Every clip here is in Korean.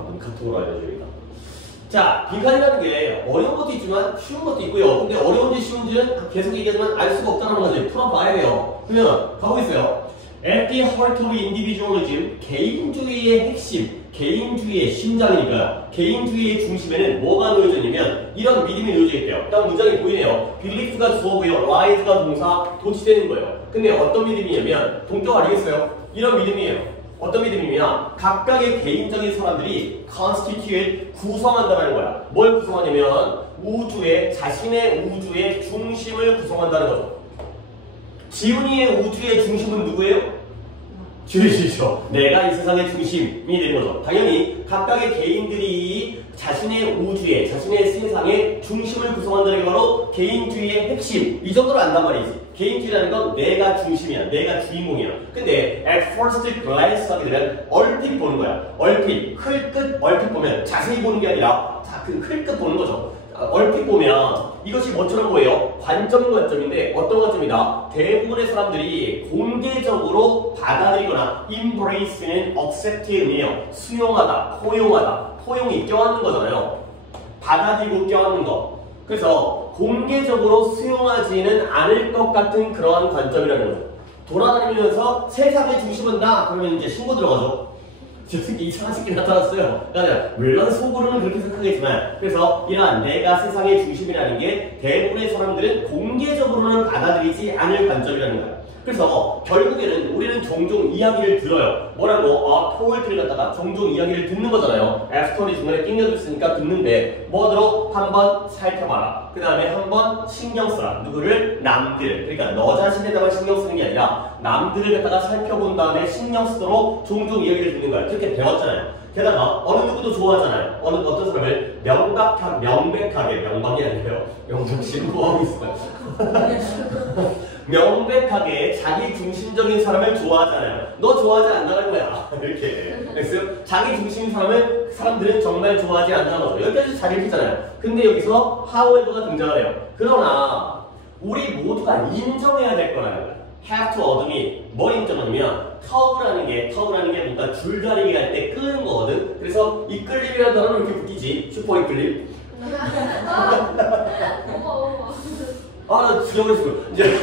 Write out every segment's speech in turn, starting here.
한번 카톡으로 알려줍니다. 자, 빈칸이라는 게 어려운 것도 있지만 쉬운 것도 있고요. 근데 어려운지 쉬운지는 계속 얘기하지만 알 수가 없다는 거지. 풀어봐야 돼요. 그러면 가보겠어요. At the heart of individualism, 개인주의의 핵심, 개인주의의 심장이니까 개인주의의 중심에는 뭐가 놓여져 있냐면 이런 믿음이 놓여져 있대요. 딱 문장이 보이네요. belief가 주어고요. rise가 동사, 도치되는 거예요. 근데 어떤 믿음이냐면 동격 아니겠어요? 이런 믿음이에요. 어떤 믿음이냐? 각각의 개인적인 사람들이 constitute, 구성한다는 거야. 뭘 구성하냐면 우주의, 자신의 우주의 중심을 구성한다는 거죠. 지훈이의 우주의 중심은 누구예요? 주이시죠. 내가 이 세상의 중심이 되는 거죠. 당연히 각각의 개인들이 자신의 우주에, 자신의 세상의 중심을 구성한다는 게 바로 개인주의의 핵심. 이 정도로 안단 말이지. 개인주의라는 건 내가 중심이야. 내가 주인공이야. 근데 at first glance 하게 되면 얼핏 보는 거야. 얼핏, 흘끗 얼핏 보면 자세히 보는 게 아니라 그 흘끗 보는 거죠. 얼핏 보면 이것이 뭐처럼 보여요? 관점인데 어떤 관점이다? 대부분의 사람들이 공개적으로 받아들이거나 embrace는 accept의 의미예요. 수용하다, 포용하다. 포용이 껴안는 거잖아요. 받아들이고 껴안는 거. 그래서 공개적으로 수용하지는 않을 것 같은 그러한 관점이라는 거죠. 돌아다니면서 세상의 중심은 나 그러면 이제 신고 들어가죠. 이상한 새끼 나타났어요. 그러니까 물론 속으로는 그렇게 생각하겠지만 그래서 이러한 내가 세상의 중심이라는 게 대부분의 사람들은 공개적으로는 받아들이지 않을 관점이라는 거야. 그래서 결국에는 우리는 종종 이야기를 들어요. 뭐라고? 토요일을 갖다가 종종 이야기를 듣는 거잖아요. 애프터리 중간에 낑겨져 있으니까 듣는데 뭐로 한번 살펴봐라. 그 다음에 한번 신경 써라. 누구를? 남들. 그러니까 너 자신에다가 신경 쓰는 게 아니라 남들을 갖다가 살펴본 다음에 신경 쓰도록 종종 이야기를 듣는 거야. 그렇게 배웠잖아요. 게다가 어느 누구도 좋아하잖아요. 어떤 사람을 명백하게 명방이 아니에요. 명백신 뭐하고 있어요. 명백하게 자기 중심적인 사람을 좋아하잖아요. 너 좋아하지 않는다는 거야. 이렇게. 그래서 자기 중심인 사람들은 정말 좋아하지 않는다는 거죠. 여기까지 잘 읽히잖아요. 근데 여기서 however가 등장을 해요. 그러나 우리 모두가 인정해야 될 거라는 거야. have to 얻음이 뭘 인정하냐면 터우라는 게 뭔가 줄다리기 할 때 끄는 거거든. 그래서 이끌림이라는 단어는 이렇게 붙이지. 슈퍼 이끌림. 나 죽여버렸어. 이제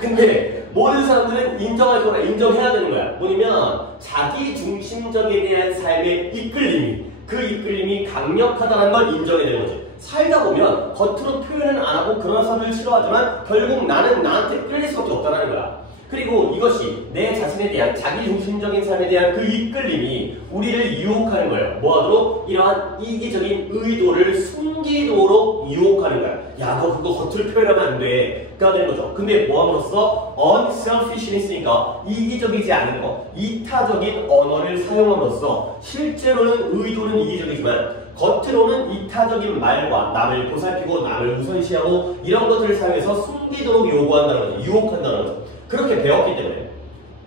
근데 모든 사람들은 인정할 거라 인정해야 되는 거야. 뭐냐면 자기 중심적에 대한 삶의 이끌림이 그 이끌림이 강력하다는 걸 인정해야 되는 거지. 살다 보면 겉으로 표현은 안 하고 그런 사람들 싫어하지만 결국 나는 나한테 끌릴 수밖에 없다는 거야. 그리고 이것이 내 자신에 대한 자기 중심적인 삶에 대한 그 이끌림이 우리를 유혹하는 거예요. 뭐하도록? 이러한 이기적인 의도를 숨기도록 유혹하는 거야. 야, 너 그거 겉으로 표현하면 안 돼. 가 되는 거죠. 근데 뭐함으로써 unselfishness니까 이기적이지 않은 거, 이타적인 언어를 사용함으로써 실제로는 의도는 이기적이지만 겉으로는 이타적인 말과 남을 보살피고 남을 우선시하고 이런 것들을 사용해서 숨기도록 요구한다는 거죠. 유혹한다는 거죠. 그렇게 배웠기 때문에.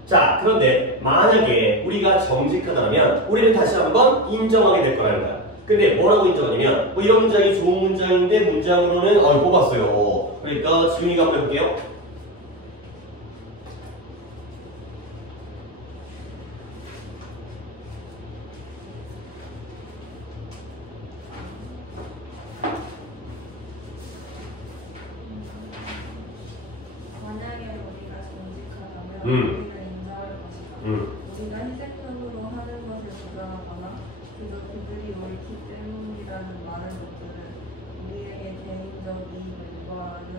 자, 그런데 만약에 우리가 정직하다면 우리는 다시 한번 인정하게 될 거라는 거야. 근데 뭐라고 인정하냐면 뭐 이런 문장이 좋은 문장인데 문장으로는 뽑았어요. 그러니까 지훈이가 한번 해볼게요. 우리는 인정할 것이다. 우리가 희생적으로 하는 것을 부정하거나 그들이 옳기 때문이라는 많은 것들은 우리에게 개인적 이익과는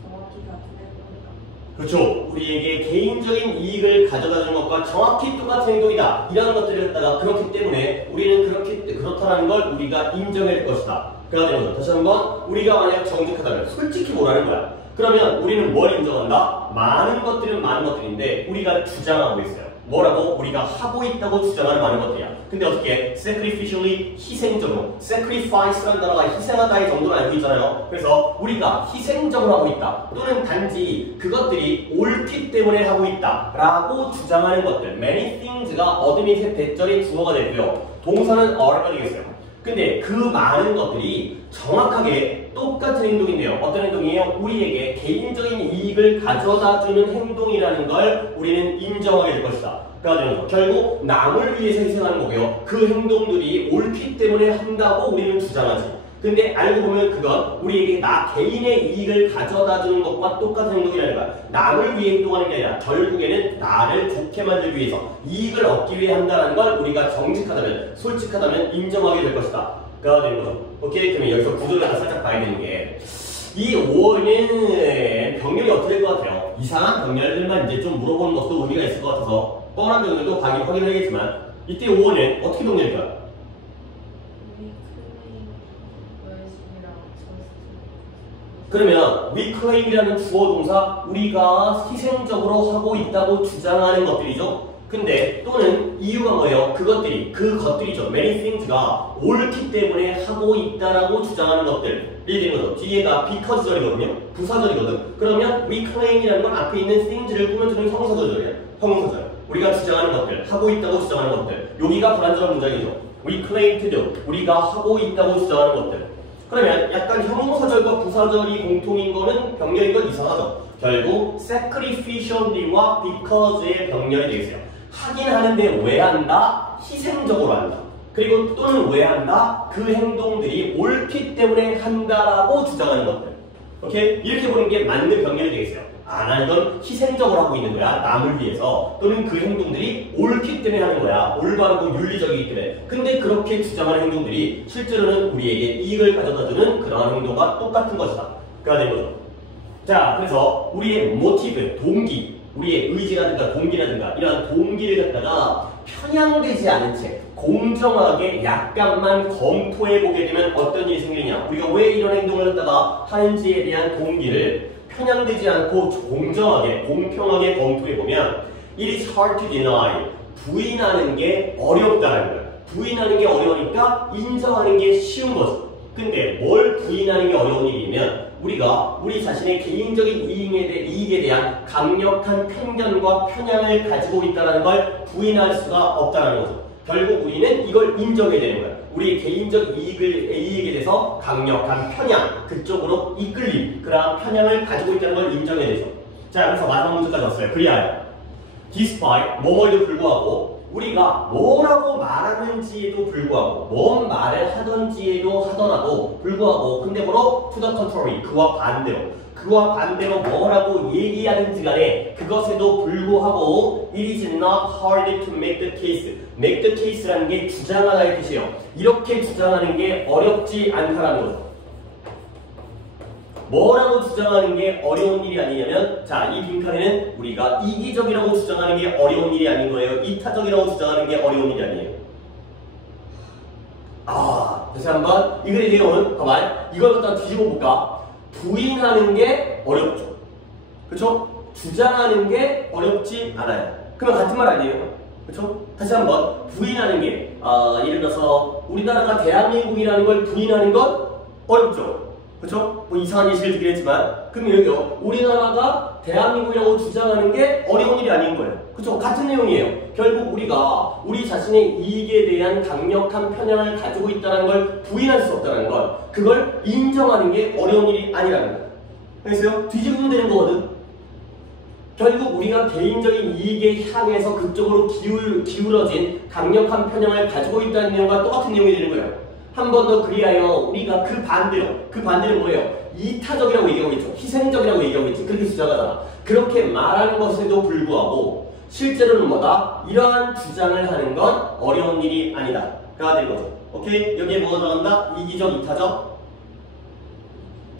정확히 같은 행동이다. 그렇죠. 우리에게 개인적인 이익을 가져다주는 것과 정확히 똑같은 행동이다. 이런 것들을 갖다가 그렇기 때문에 우리는 그렇다는 걸 우리가 인정할 것이다. 그래야 되는 거죠. 다시 한번 우리가 만약 정직하다면 솔직히 뭐라는 거야. 그러면 우리는 뭘 인정한다? 많은 것들은 많은 것들인데 우리가 주장하고 있어요. 뭐라고? 우리가 하고 있다고 주장하는 많은 것들이야. 근데 어떻게? sacrificially, 희생적으로. sacrifice라는 단어가 희생하다의 정도를 알고 있잖아요. 그래서 우리가 희생적으로 하고 있다. 또는 단지 그것들이 옳기 때문에 하고 있다. 라고 주장하는 것들. many things가 어드 밑에 대절이 주어가 되고요. 동사는 are가 되겠어요. 근데 그 많은 것들이 정확하게 똑같은 행동인데요. 어떤 행동이에요? 우리에게 개인적인 이익을 가져다주는 행동이라는 걸 우리는 인정하게 될 것이다. 가 되는 거. 결국 남을 위해서 희생하는 거고요. 그 행동들이 옳기 때문에 한다고 우리는 주장하지. 근데 알고 보면 그건 우리에게 나 개인의 이익을 가져다 주는 것과 똑같은 행동이라는 거야. 남을 위해 행동하는 게 아니라 결국에는 나를 좋게 만들기 위해서 이익을 얻기 위해 한다는 걸 우리가 정직하다면, 솔직하다면 인정하게 될 것이다. 가 되는 거죠. 오케이? 그러면 여기서 구조를 갖다 살짝 봐야 되는 게 이 5월은 병렬이 어떻게 될 것 같아요? 이상한 병렬들만 이제 좀 물어보는 것도 의미가 있을 것 같아서 뻔한 병렬도 확인하겠지만 이때 5월은 어떻게 병렬일까요? 그러면 we claim이라는 주어 동사 우리가 희생적으로 하고 있다고 주장하는 것들이죠. 근데 또는 이유가 뭐예요? 그 것들이죠. many things가 옳기 때문에 하고 있다라고 주장하는 것들이 되는 거죠. 뒤에가 because절이거든요. 부사절이거든. 그러면 we claim이라는 건 앞에 있는 things를 꾸며주는 형용사절이에요. 형용사절. 우리가 주장하는 것들, 하고 있다고 주장하는 것들. 여기가 불완전한 문장이죠. we claim to do. 우리가 하고 있다고 주장하는 것들. 그러면 약간 형용사절과 부사절이 공통인 거는 병렬인 건 이상하죠. 결국 sacrificially와 because의 병렬이 되겠어요. 하긴 하는데 왜 한다? 희생적으로 한다. 그리고 또는 왜 한다? 그 행동들이 옳기 때문에 한다라고 주장하는 것들. 오케이? 이렇게 보는 게 맞는 병렬이 되겠어요. 나 이건 희생적으로 하고 있는 거야. 남을 위해서. 또는 그 행동들이 옳기 때문에 하는 거야. 올바르고 윤리적이기 때문에. 근데 그렇게 주장하는 행동들이 실제로는 우리에게 이익을 가져다주는 그러한 행동과 똑같은 것이다. 가 되는 거죠. 자, 그래서 우리의 모티브, 동기, 우리의 의지라든가 동기라든가 이러한 동기를 갖다가 편향되지 않은 채 공정하게 약간만 검토해보게 되면 어떤 일이 생기느냐. 우리가 왜 이런 행동을 갖다가 하는지에 대한 동기를 편향되지 않고 공정하게, 공평하게 검토해보면 it is hard to deny. 부인하는 게 어렵다는 거예요. 부인하는 게 어려우니까 인정하는 게 쉬운 거죠. 근데 뭘 부인하는 게 어려운 일이면 우리가 우리 자신의 개인적인 이익에 대한 강력한 편견과 편향을 가지고 있다는 걸 부인할 수가 없다는 거죠. 결국 우리는 이걸 인정해야 되는 거예요. 우리의 개인적 이익에 대해서 강력한 편향, 그쪽으로 이끌림, 그러한 편향을 가지고 있다는 걸 인정해야 되죠. 자, 그래서 마지막 문제까지 왔어요. 그리하여 despite, 뭐뭐에도 불구하고 우리가 뭐라고 말하는지에도 불구하고 뭔 말을 하더라도 불구하고 근데 뭐로 to the contrary, 그와 반대로 뭐라고 얘기하는지 간에 그것에도 불구하고 it is not hard to make the case. make the case라는 게 주장하다의 뜻이에요. 이렇게 주장하는 게 어렵지 않다라는 거죠. 뭐라고 주장하는 게 어려운 일이 아니냐면 자, 이 빈칸에는 우리가 이기적이라고 주장하는 게 어려운 일이 아닌 거예요. 이타적이라고 주장하는 게 어려운 일이 아니에요. 다시 한번 이 글의 내용은 봐봐. 이걸 갖다 뒤집어 볼까? 부인하는 게 어렵죠. 그렇죠? 주장하는 게 어렵지 않아요. 그러면 같은 말 아니에요? 그렇죠? 다시 한번 부인하는 게 예를 들어서 우리나라가 대한민국이라는 걸 부인하는 건 어렵죠. 그렇죠? 뭐 이상한 예시를 드리긴 했지만 그럼 여기요. 우리나라가 대한민국이라고 주장하는 게 어려운 일이 아닌 거예요. 그렇죠? 같은 내용이에요. 결국 우리가 우리 자신의 이익에 대한 강력한 편향을 가지고 있다는 걸 부인할 수 없다는 걸 그걸 인정하는 게 어려운 일이 아니라는 거예요. 알겠어요? 뒤집으면 되는 거거든. 결국 우리가 개인적인 이익에 향해서 그쪽으로 기울어진 강력한 편향을 가지고 있다는 내용과 똑같은 내용이 되는 거예요. 한 번 더 그리하여 우리가 그 반대로 뭐예요? 이타적이라고 얘기하고 있죠. 희생적이라고 얘기하고 있지. 그렇게 주장하잖아. 그렇게 말하는 것에도 불구하고 실제로는 뭐다? 이러한 주장을 하는 건 어려운 일이 아니다. 가 되는 거죠. 오케이? 여기에 뭐가 들어간다? 이기적, 이타적?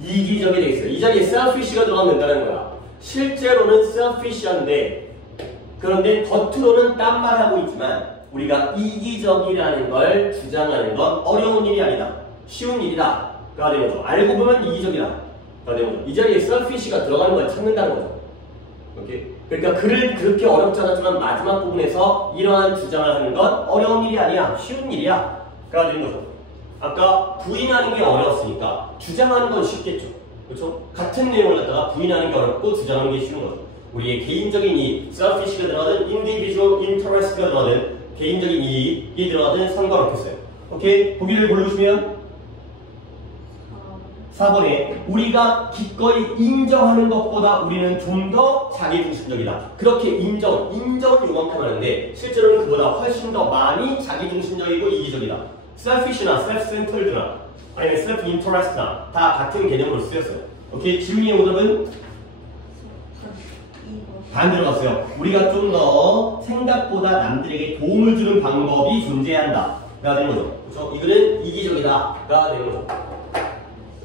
이기적이 되겠어요. 이 자리에 selfish가 들어가면 된다는 거야. 실제로는 selfish한데 그런데 겉으로는 딴 말하고 있지만 우리가 이기적이라는 걸 주장하는 건 어려운 일이 아니다. 쉬운 일이다. 가 되는 거죠. 알고 보면 이기적이다. 가 되는 거죠. 이 자리에 selfish가 들어가는 걸 찾는다는 거죠. 오케이? 그러니까 글을 그렇게 어렵지 않았지만 마지막 부분에서 이러한 주장을 하는 건 어려운 일이 아니야. 쉬운 일이야. 가 되는 거죠. 아까 부인하는 게 어려웠으니까 주장하는 건 쉽겠죠. 그렇죠? 같은 내용을 갖다가 부인하는 게 어렵고 주장하는 게 쉬운 거죠. 우리의 개인적인 이익, selfish가 들어가든 individual interest가 들어가든 개인적인 이익이 들어가든 상관없겠어요. 오케이? 보기를 고르시면 4번에 우리가 기꺼이 인정하는 것보다 우리는 좀 더 자기중심적이다. 그렇게 인정을 요만큼 하는데 실제로는 그보다 훨씬 더 많이 자기중심적이고 이기적이다. selfish나 self-centered나 아니면 self-interest나 다 같은 개념으로 쓰였어요. 오케이? 지훈이의 오답은 반 들어갔어요. 우리가 좀 더 생각보다 남들에게 도움을 주는 방법이 존재한다. 가 되는 거죠. 그렇죠? 이거는 이기적이다.가 되는 거죠.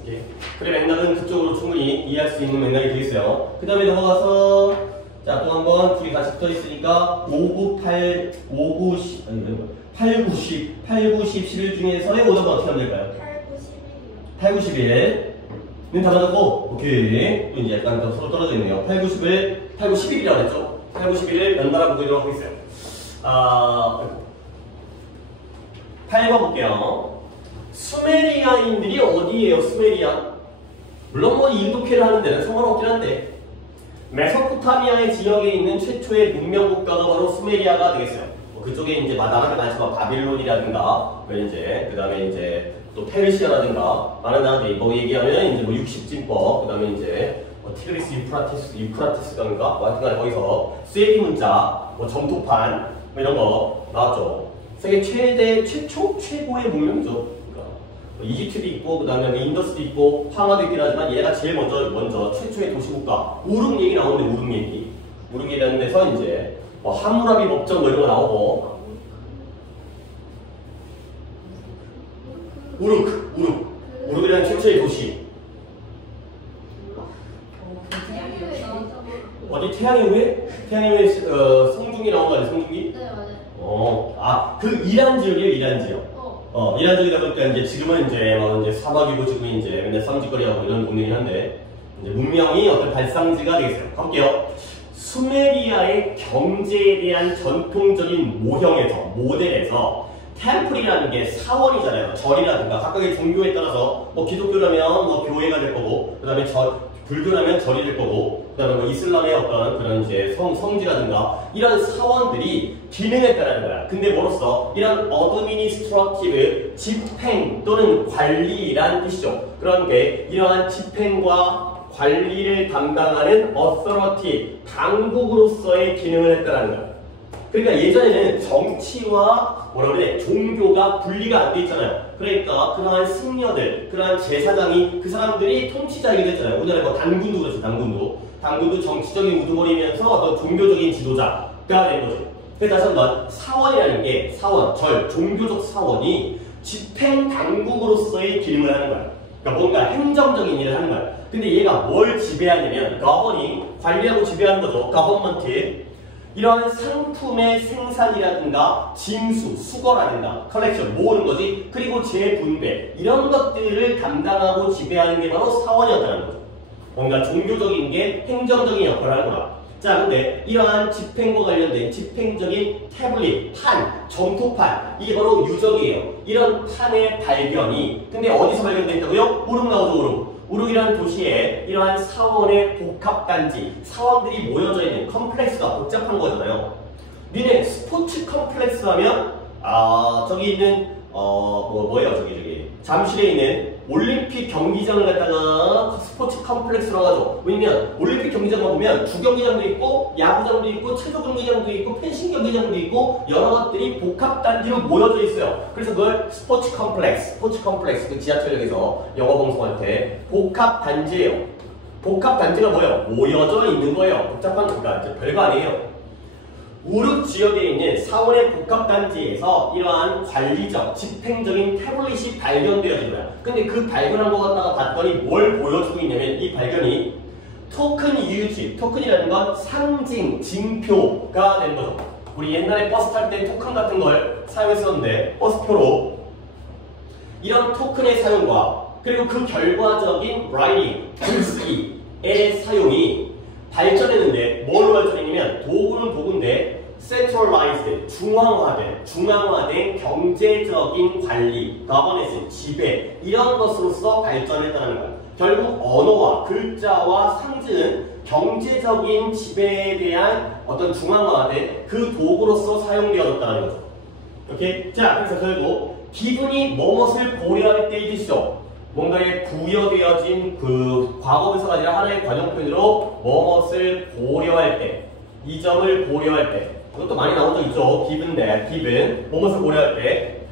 오케이. 그래 맥락은 그쪽으로 충분히 이해할 수 있는 맥락이 되겠어요. 그 다음에 넘어가서 자, 또 한번 둘이 같이 붙어 있으니까 5, 9, 8, 5, 9, 10 아니 8, 9, 10 8, 9, 10, 11 중에서의 오답은 어떻게 하면 될까요? 8, 9, 11는 다 맞았고 오케이. 또 이제 약간 더 서로 떨어져 있네요. 8, 9, 11 8, 9, 11이라고 했죠? 8, 9, 11을 연달아 보도록 하고 있어요. 8번 볼게요. 수메리아인들이 어디예요? 수메리아? 물론 뭐 인도케를 하는 데는 상관없긴 한데 메소포타미아의 지역에 있는 최초의 문명 국가가 바로 수메리아가 되겠어요. 뭐 그쪽에 이제 나라가 많지만 바빌론이라든가 이제 그다음에 이제 또 페르시아라든가 많은 나라들이 뭐 얘기하면 이제 뭐 60진법 그다음에 이제 티그리스 유프라테스인가 뭐 하여튼간 거기서 쐐기 문자 뭐 점토판 뭐 이런 거 나왔죠. 세계 최고의 문명이죠. 그러니까 이집트도 있고 그다음에 인더스도 있고 황하도 있긴 하지만 얘가 제일 먼저 최초의 도시국가 우릉 얘기 나오는데 우릉 얘기라는 데서 이제 뭐 하무라비 법정 뭐 이런 거 나오고 우릉이라는 최초의 도시 어디 태양의 후예 성중이 나온 거 아니야 성중이? 네 맞아요. 그 이란 지역이에요 이란 지역. 이란 지역이다 보니까 이제 지금은 이제 사막이고 지금 이제 맨날 쌈짓거리하고 이런 동네긴 한데 이제 문명이 어떤 발상지가 되겠어요. 갈게요. 수메리아의 경제에 대한 전통적인 모델에서 템플이라는 게 사원이잖아요. 절이라든가 각각의 종교에 따라서 뭐 기독교라면 뭐 교회가 될 거고 그다음에 불교라면 절이 될 거고 그다음에 뭐 이슬람의 어떤 그런 이제 성지라든가 이런 사원들이 기능했다라는 거야. 근데 뭐로써 이런 어드미니스트러티브 집행 또는 관리라는 뜻이죠. 그런 게 이러한 집행과 관리를 담당하는 어서러티 당국으로서의 기능을 했다라는 거야. 그러니까 예전에는 정치와 종교가 분리가 안 돼 있잖아요. 그러니까 그러한 승려들, 그러한 제사장이 그 사람들이 통치자이기도 했잖아요. 우리나라에 뭐 단군도 그렇죠. 단군도 정치적인 우두머리면서 어떤 종교적인 지도자가 된 거죠. 그래서 다시 한번 사원이라는 게 종교적 사원이 집행 당국으로서의 기능을 하는 거야. 그러니까 뭔가 행정적인 일을 하는 거야. 근데 얘가 뭘 지배하냐면 관리하고 지배하는 거죠. 거버먼트. 이러한 상품의 생산이라든가 징수, 수거라든가 컬렉션 모으는 거지. 그리고 재분배 이런 것들을 담당하고 지배하는 게 바로 사원이었다는 거죠. 뭔가 종교적인 게 행정적인 역할을 하는 거다. 자, 근데 이러한 집행과 관련된 집행적인 태블릿, 점토판 이게 바로 유적이에요. 이런 판의 발견이 근데 어디서 발견됐다고요? 우릉 나오죠. 우릉이라는 도시에 이러한 사원의 복합단지, 사원들이 모여져 있는 컴플렉스가 복잡한 거잖아요. 니네 스포츠 컴플렉스 하면 저기 있는 저기 잠실에 있는 올림픽 경기장을 갖다가 스포츠 컴플렉스라고 하죠. 왜냐면 올림픽 경기장만 보면 주경기장도 있고 야구장도 있고 체조 경기장도 있고 펜싱 경기장도 있고 여러 것들이 복합단지로 모여져 있어요. 그래서 그걸 스포츠 컴플렉스 그 지하철역에서 영어 방송할 때 복합단지예요. 복합단지가 뭐예요? 모여져 있는 거예요. 복잡한 거니까 별거 아니에요. 우릉 지역에 있는 사원의 복합단지에서 이러한 관리적, 집행적인 태블릿이 발견되어진 거야. 근데 그 발견한 거 갖다가 봤더니 뭘 보여주고 있냐면 이 발견이 토큰 유지, 토큰이라는 건 상징, 징표가 되는 거죠. 우리 옛날에 버스 탈 때 토큰 같은 걸 사용했었는데 버스표로 이런 토큰의 사용과 그리고 그 결과적인 라이팅, 글쓰기의 사용이 발전했는데 뭘로 발전했냐면 도구는 도구인데 centralized, 중앙화된 경제적인 관리, governance, 지배 이런 것으로서 발전했다는 거예요. 결국 언어와 글자와 상징은 경제적인 지배에 대한 어떤 중앙화된 그 도구로서 사용되어졌다는 거죠. 오케이? 자, 그래서 결국 기분이 무엇을 고려할 때의 뜻이죠. 뭔가에 부여되어진 그 과거분사가 아니라 하나의 관용 표현으로 무엇을 고려할 때, 이 점을 고려할 때, 이것도 많이 나온 적 있죠. given that, given 무엇을 고려할 때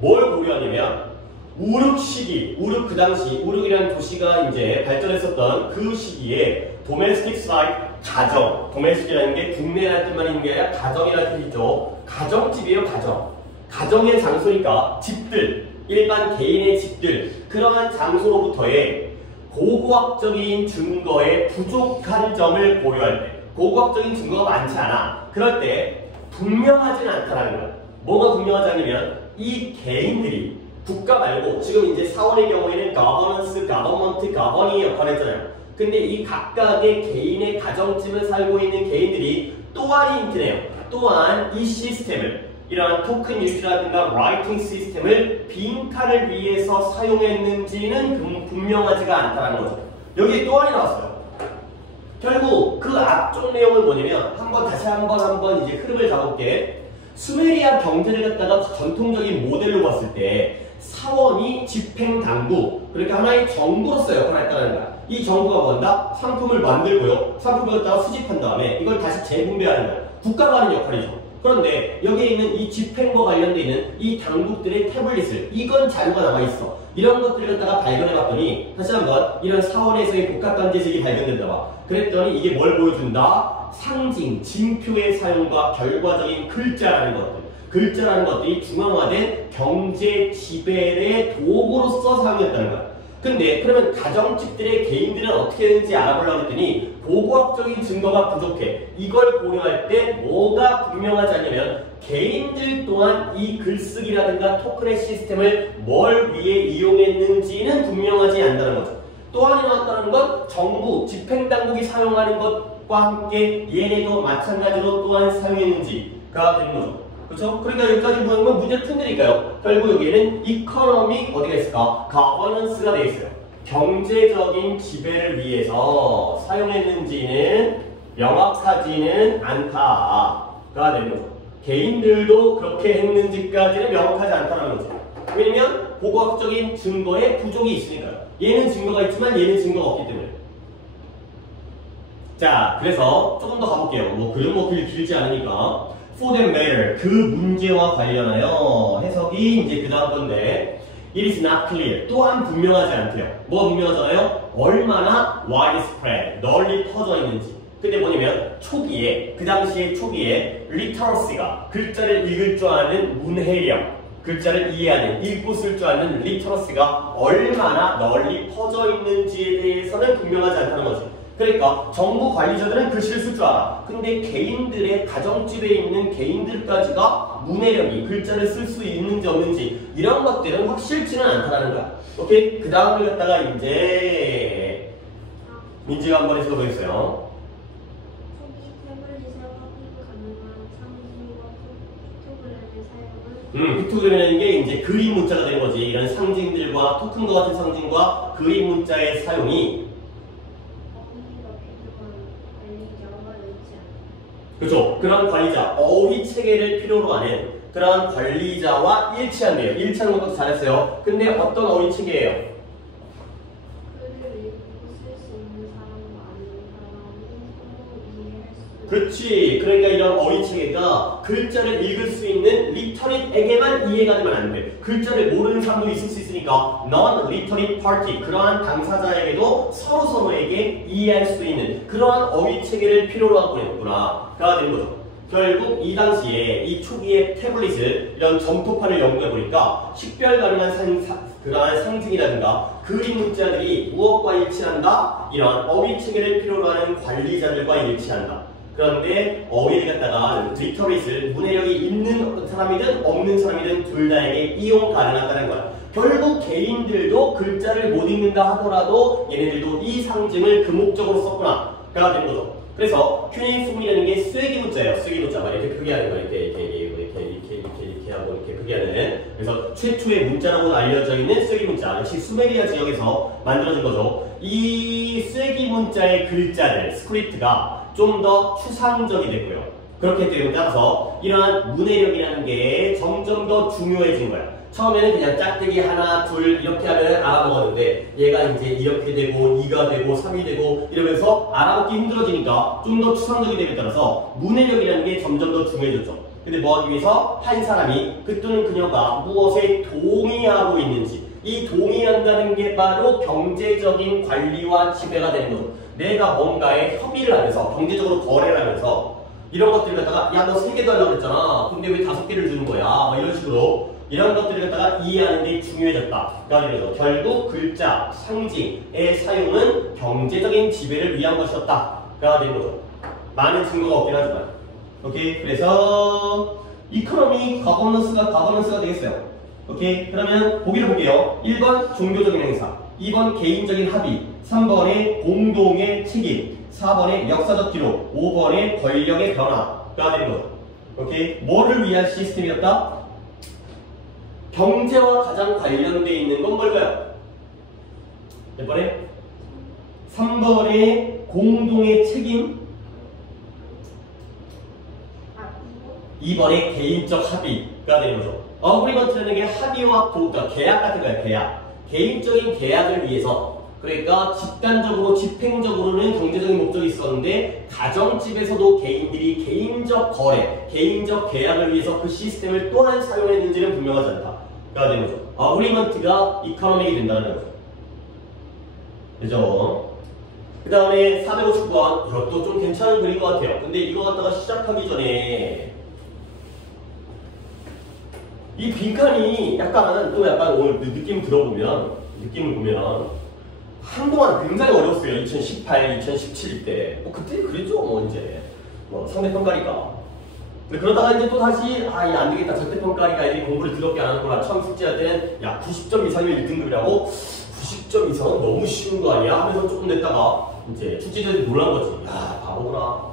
뭘 고려하냐면 우르크 시기, 우르크 그 당시 우르크이라는 도시가 이제 발전했었던 그 시기에 domestic site 가정, domestic이라는 게 국내라는 뜻만 있는 게 아니라 가정이라는 뜻이죠. 가정집이에요, 가정. 가정의 장소니까 집들, 일반 개인의 집들, 그러한 장소로부터의 고고학적인 증거에 부족한 점을 고려할 때, 고고학적인 증거가 많지 않아. 그럴 때 분명하지는 않다라는 거야. 뭐가 분명하지 않으면 이 개인들이 국가 말고 지금 이제 사원의 경우에는 governance, government, govern이 역할을 했잖아요. 근데 이 각각의 개인의 가정집을 살고 있는 개인들이 또한 인트네요. 또한 이 시스템을 이러한 토큰 유지라든가 라이팅 시스템을 빈칸을 위해서 사용했는지는 분명하지가 않다는 거죠. 여기 또한이 나왔어요. 결국 그 앞쪽 내용은 뭐냐면 다시 한번 이제 흐름을 잡아볼게. 수메리아 경제를 갖다가 전통적인 모델로 봤을 때 사원이 집행당국, 그러니까 하나의 정부로서 역할을 했다는 거야. 이 정부가 뭔다? 상품을 만들고요. 상품을 갖다가 수집한 다음에 이걸 다시 재분배하는 거야. 국가가 하는 역할이죠. 그런데 여기에 있는 이 집행과 관련되어 있는 이 당국들의 태블릿을, 이건 자료가 남아있어. 이런 것들을 갖다가 발견해봤더니 다시 한번 이런 사원에서의 복합관제식이 발견된다 봐. 그랬더니 이게 뭘 보여준다? 상징, 징표의 사용과 결과적인 글자라는 것들. 글자라는 것들이 중앙화된 경제 지배의 도구로서 사용했다는 거야. 근데 그러면 가정집들의 개인들은 어떻게 되는지 알아보려고 했더니 고고학적인 증거가 부족해. 이걸 고려할 때 뭐가 분명하지 않냐면 개인들 또한 이 글쓰기라든가 토큰의 시스템을 뭘 위해 이용했는지는 분명하지 않다는 거죠. 또 하나 나왔다는 건 정부, 집행당국이 사용하는 것과 함께 얘네도 마찬가지로 또한 사용했는지가 되는 거죠. 그렇죠? 그러니까 여기까지 보는 건 문제 푼드니까요. 결국 여기에는 economic 어디가 있을까? governance가 되어 있어요. 경제적인 지배를 위해서 사용했는지는 명확하지는 않다가 되는 거죠. 개인들도 그렇게 했는지까지는 명확하지 않다는 거죠. 왜냐면 고고학적인 증거에 부족이 있으니까요. 얘는 증거가 있지만 얘는 증거가 없기 때문에. 자, 그래서 조금 더 가볼게요. 뭐 길지 않으니까. For that matter, 그 문제와 관련하여 해석이 이제 그 다음 건데 It is not clear. 또한 분명하지 않대요. 뭐가 분명하잖아요? 얼마나 widespread, 널리 퍼져 있는지. 근데 뭐냐면 초기에, 그 당시에 초기에 literacy가 글자를 읽을 줄 아는 문해력, 글자를 이해하는, 읽고 쓸 줄 아는 literacy가 얼마나 널리 퍼져 있는지에 대해서는 분명하지 않다는 거지. 그러니까 정부 관리자들은 글씨를 쓸 줄 알아. 근데 개인들의 가정집에 있는 개인들까지가 문해력이 글자를 쓸 수 있는지 없는지 이런 것들은 확실치는 않다는 거야. 오케이? 그 다음을 갖다가 이제 민지가 한번 해서 보겠어요. 픽토그램이라는 게 이제 그림 문자가 되는 거지. 이런 상징들과 토큰과 같은 상징과 그림 문자의 사용이 그렇죠. 그런 관리자, 어휘 체계를 필요로 하는 그런 관리자와 일치한대요. 일치하는 것도 잘했어요. 근데 어떤 어휘 체계예요? 글을 읽고 쓸 수 있는 사람과 아닌 사람이 서로 이해할 수 그렇지. 그러니까 이런 어휘 체계가 글자를 읽을 수 있는 리터릿에게만 이해가 되면 안 돼. 글자를 모르는 사람도 있을 수 있으니까 non-literate party, 그러한 당사자에게도 서로서로에게 이해할 수 있는 그러한 어휘 체계를 필요로 하고 있구나 가 되는 거죠. 결국 이 당시에 이 초기의 태블릿을 이런 점토판을 연구해 보니까 식별 가능한 그러한 상징이라든가 그림 문자들이 무엇과 일치한다? 이런 어휘 체계를 필요로 하는 관리자들과 일치한다. 그런데 어휘를 갖다가 리터릿을 문해력이 있는 사람이든 없는 사람이든 둘 다에게 이용 가능하다는 거야. 결국 개인들도 글자를 못 읽는다 하더라도 얘네들도 이 상징을 그 목적으로 썼구나 가 되는 거죠. 그래서 큐네이폼이라는 게 쐐기 문자예요. 쐐기 문자 막 이렇게 크게 하는 거 이렇게 하고 이렇게 크게 하는. 그래서 최초의 문자라고 알려져 있는 쐐기 문자, 역시 수메리아 지역에서 만들어진 거죠. 이 쐐기 문자의 글자들, 스크립트가 좀 더 추상적이 됐고요. 그렇게 되고 따라서 이러한 문해력이라는 게 점점 더 중요해진 거야. 처음에는 그냥 짝대기 하나, 둘 이렇게 하면 알아먹었는데 얘가 이제 이렇게 되고 2가 되고 3이 되고 이러면서 알아먹기 힘들어지니까 좀 더 추상적이 됨에 따라서 문해력이라는 게 점점 더 중요해졌죠. 근데 뭐 하기 위해서 한 사람이 그 또는 그녀가 무엇에 동의하고 있는지 이 동의한다는 게 바로 경제적인 관리와 지배가 되는 거죠. 내가 뭔가에 협의를 하면서 경제적으로 거래를 하면서 이런 것들을 갖다가 야 너 3개 달라고 그랬잖아. 근데 왜 5개를 주는 거야? 막 이런 식으로 이런 것들을 갖다가 이해하는 게 중요해졌다. 그래서 결국 글자, 상징의 사용은 경제적인 지배를 위한 것이었다. 가 되는 거죠. 많은 증거가 없긴 하지만. 오케이. 그래서 이코노미 거버넌스가 되겠어요. 오케이. 그러면 보기를 볼게요. 1번 종교적인 행사, 2번 개인적인 합의, 3번에 공동의 책임, 4번에 역사적 기록, 5번에 권력의 변화가 되는 거죠. 오케이. 뭐를 위한 시스템이었다? 경제와 가장 관련되어 있는 건 뭘까요? 몇 번에? 3번에 공동의 책임, 2번에 개인적 합의가 되는 거죠. 어그리먼트라는 게 합의와 그러니까 계약 같은 거예요. 계약. 개인적인 계약을 위해서 그러니까 집단적으로 집행적으로는 경제적인 목적이 있었는데 가정집에서도 개인들이 개인적 거래, 개인적 계약을 위해서 그 시스템을 또한 사용했는지는 분명하지 않다가 되는 거죠. 어그리먼트가 이코노믹이 된다는 거죠. 그죠? 그 다음에 459번 이것도 좀 괜찮은 글인 것 같아요. 근데 이거 갖다가 시작하기 전에 이 빈칸이 약간 오늘 느낌을 보면 한동안 굉장히 어려웠어요. 2018, 2017 때. 그때 그랬죠. 뭐 이제 상대평가니까. 근데 그러다가 이제 또 다시 안 되겠다. 절대평가니까 애들이 공부를 더럽게 안 하는구나. 처음 숙제할 때는 야 90점 이상이면 1등급이라고 90점 이상은 너무 쉬운 거 아니야? 하면서 조금 냈다가 이제 출제자들이 놀란 거지. 야 바보구나.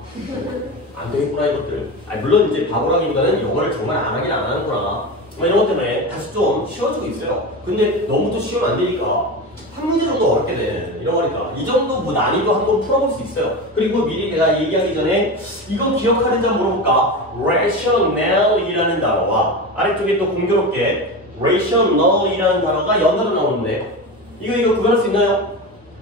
안 되겠구나 이것들. 물론 이제 바보라기보다는 영어를 정말 안 하는구나. 이런 것 때문에 다시 좀 쉬워지고 있어요. 근데 너무 또 쉬우면 안 되니까 한 문제 정도 어렵게 돼. 이런 거니까 이 정도 뭐 난이도 한번 풀어볼 수 있어요. 그리고 미리 내가 얘기하기 전에 이건 기억하는지 한번 물어볼까? rational이라는 단어와 아래쪽에 또 공교롭게 rational이라는 단어가 연달아 나오는데 이거 구별할 수 있나요?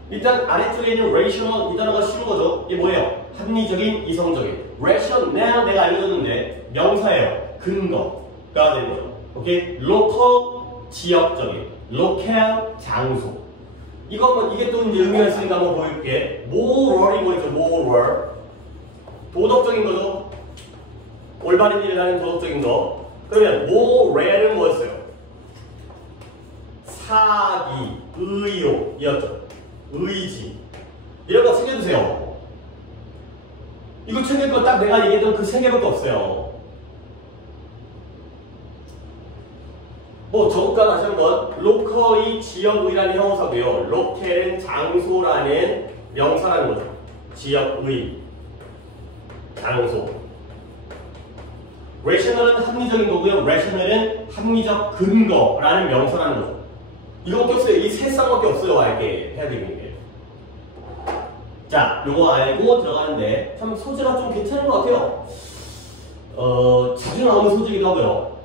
일단 아래쪽에 있는 rational 이 단어가 쉬운 거죠. 이게 뭐예요? 합리적인, 이성적인. rational 내가 알려줬는데 명사예요. 근거가 되는 거죠. 오케이? local 지역적인, local 장소. 이게 또 이제 의미가 있으니까 한번 보여줄게. moral이 뭐였죠? moral. 도덕적인 거죠. 올바른 일을 하는 도덕적인 거. 그러면 moral은 뭐였어요? 사기, 의욕이었죠. 의지. 이런 거 챙겨주세요. 이거 챙길 거 딱 내가 얘기했던 그 세 개밖에 없어요. 저것과 다시 한번 로컬이 지역의라는 형용사고요. 로켈은 장소라는 명사라는 거죠. 지역의, 장소. rational은 합리적인 거고요. rational은 합리적 근거라는 명사라는 거죠. 이거밖에 없어요. 이 세 쌍밖에 없어요. 알게 해야 되는 게. 자, 요거 알고 들어가는데 참 소재가 좀 괜찮은 것 같아요. 자주 나오는 소재이기도 하고요.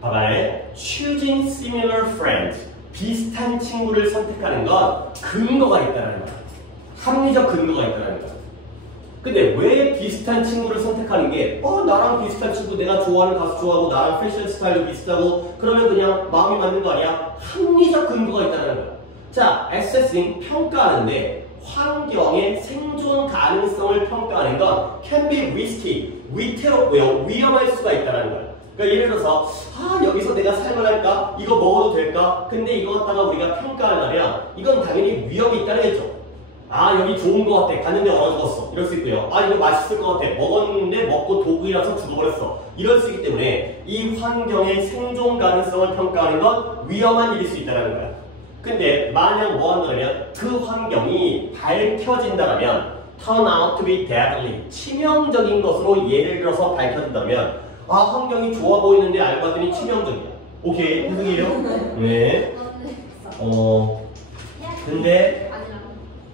봐봐요. choosing similar friends. 비슷한 친구를 선택하는 건 근거가 있다는 거야. 합리적 근거가 있다는 거야. 근데 왜 비슷한 친구를 선택하는 게 나랑 비슷한 친구 내가 좋아하는 가수 좋아하고 나랑 패션 스타일도 비슷하고 그러면 그냥 마음이 맞는 거 아니야? 합리적 근거가 있다는 거야. 자, assessing 평가하는데 환경의 생존 가능성을 평가하는 건 can be risky, 위태롭고요. 위험할 수가 있다는 거야. 그러니까 예를 들어서 여기서 내가 삶을 할까? 이거 먹어도 될까? 근데 이거 갖다가 우리가 평가하려면 이건 당연히 위험이 있다는 거죠. 여기 좋은 거 같아. 갔는데 얼어 죽었어. 이럴 수 있고요. 이거 맛있을 것 같아. 먹었는데 먹고 독이라서 죽어버렸어. 이럴 수 있기 때문에 이 환경의 생존 가능성을 평가하는 건 위험한 일일 수 있다는 거야. 근데 만약 뭐 한다면 그 환경이 밝혀진다면 turn out to be deadly. 치명적인 것으로 예를 들어서 밝혀진다면 환경이 좋아 보이는데 알고 봤더니 치명적이야. 오케이, 해석이에요? 네. 근데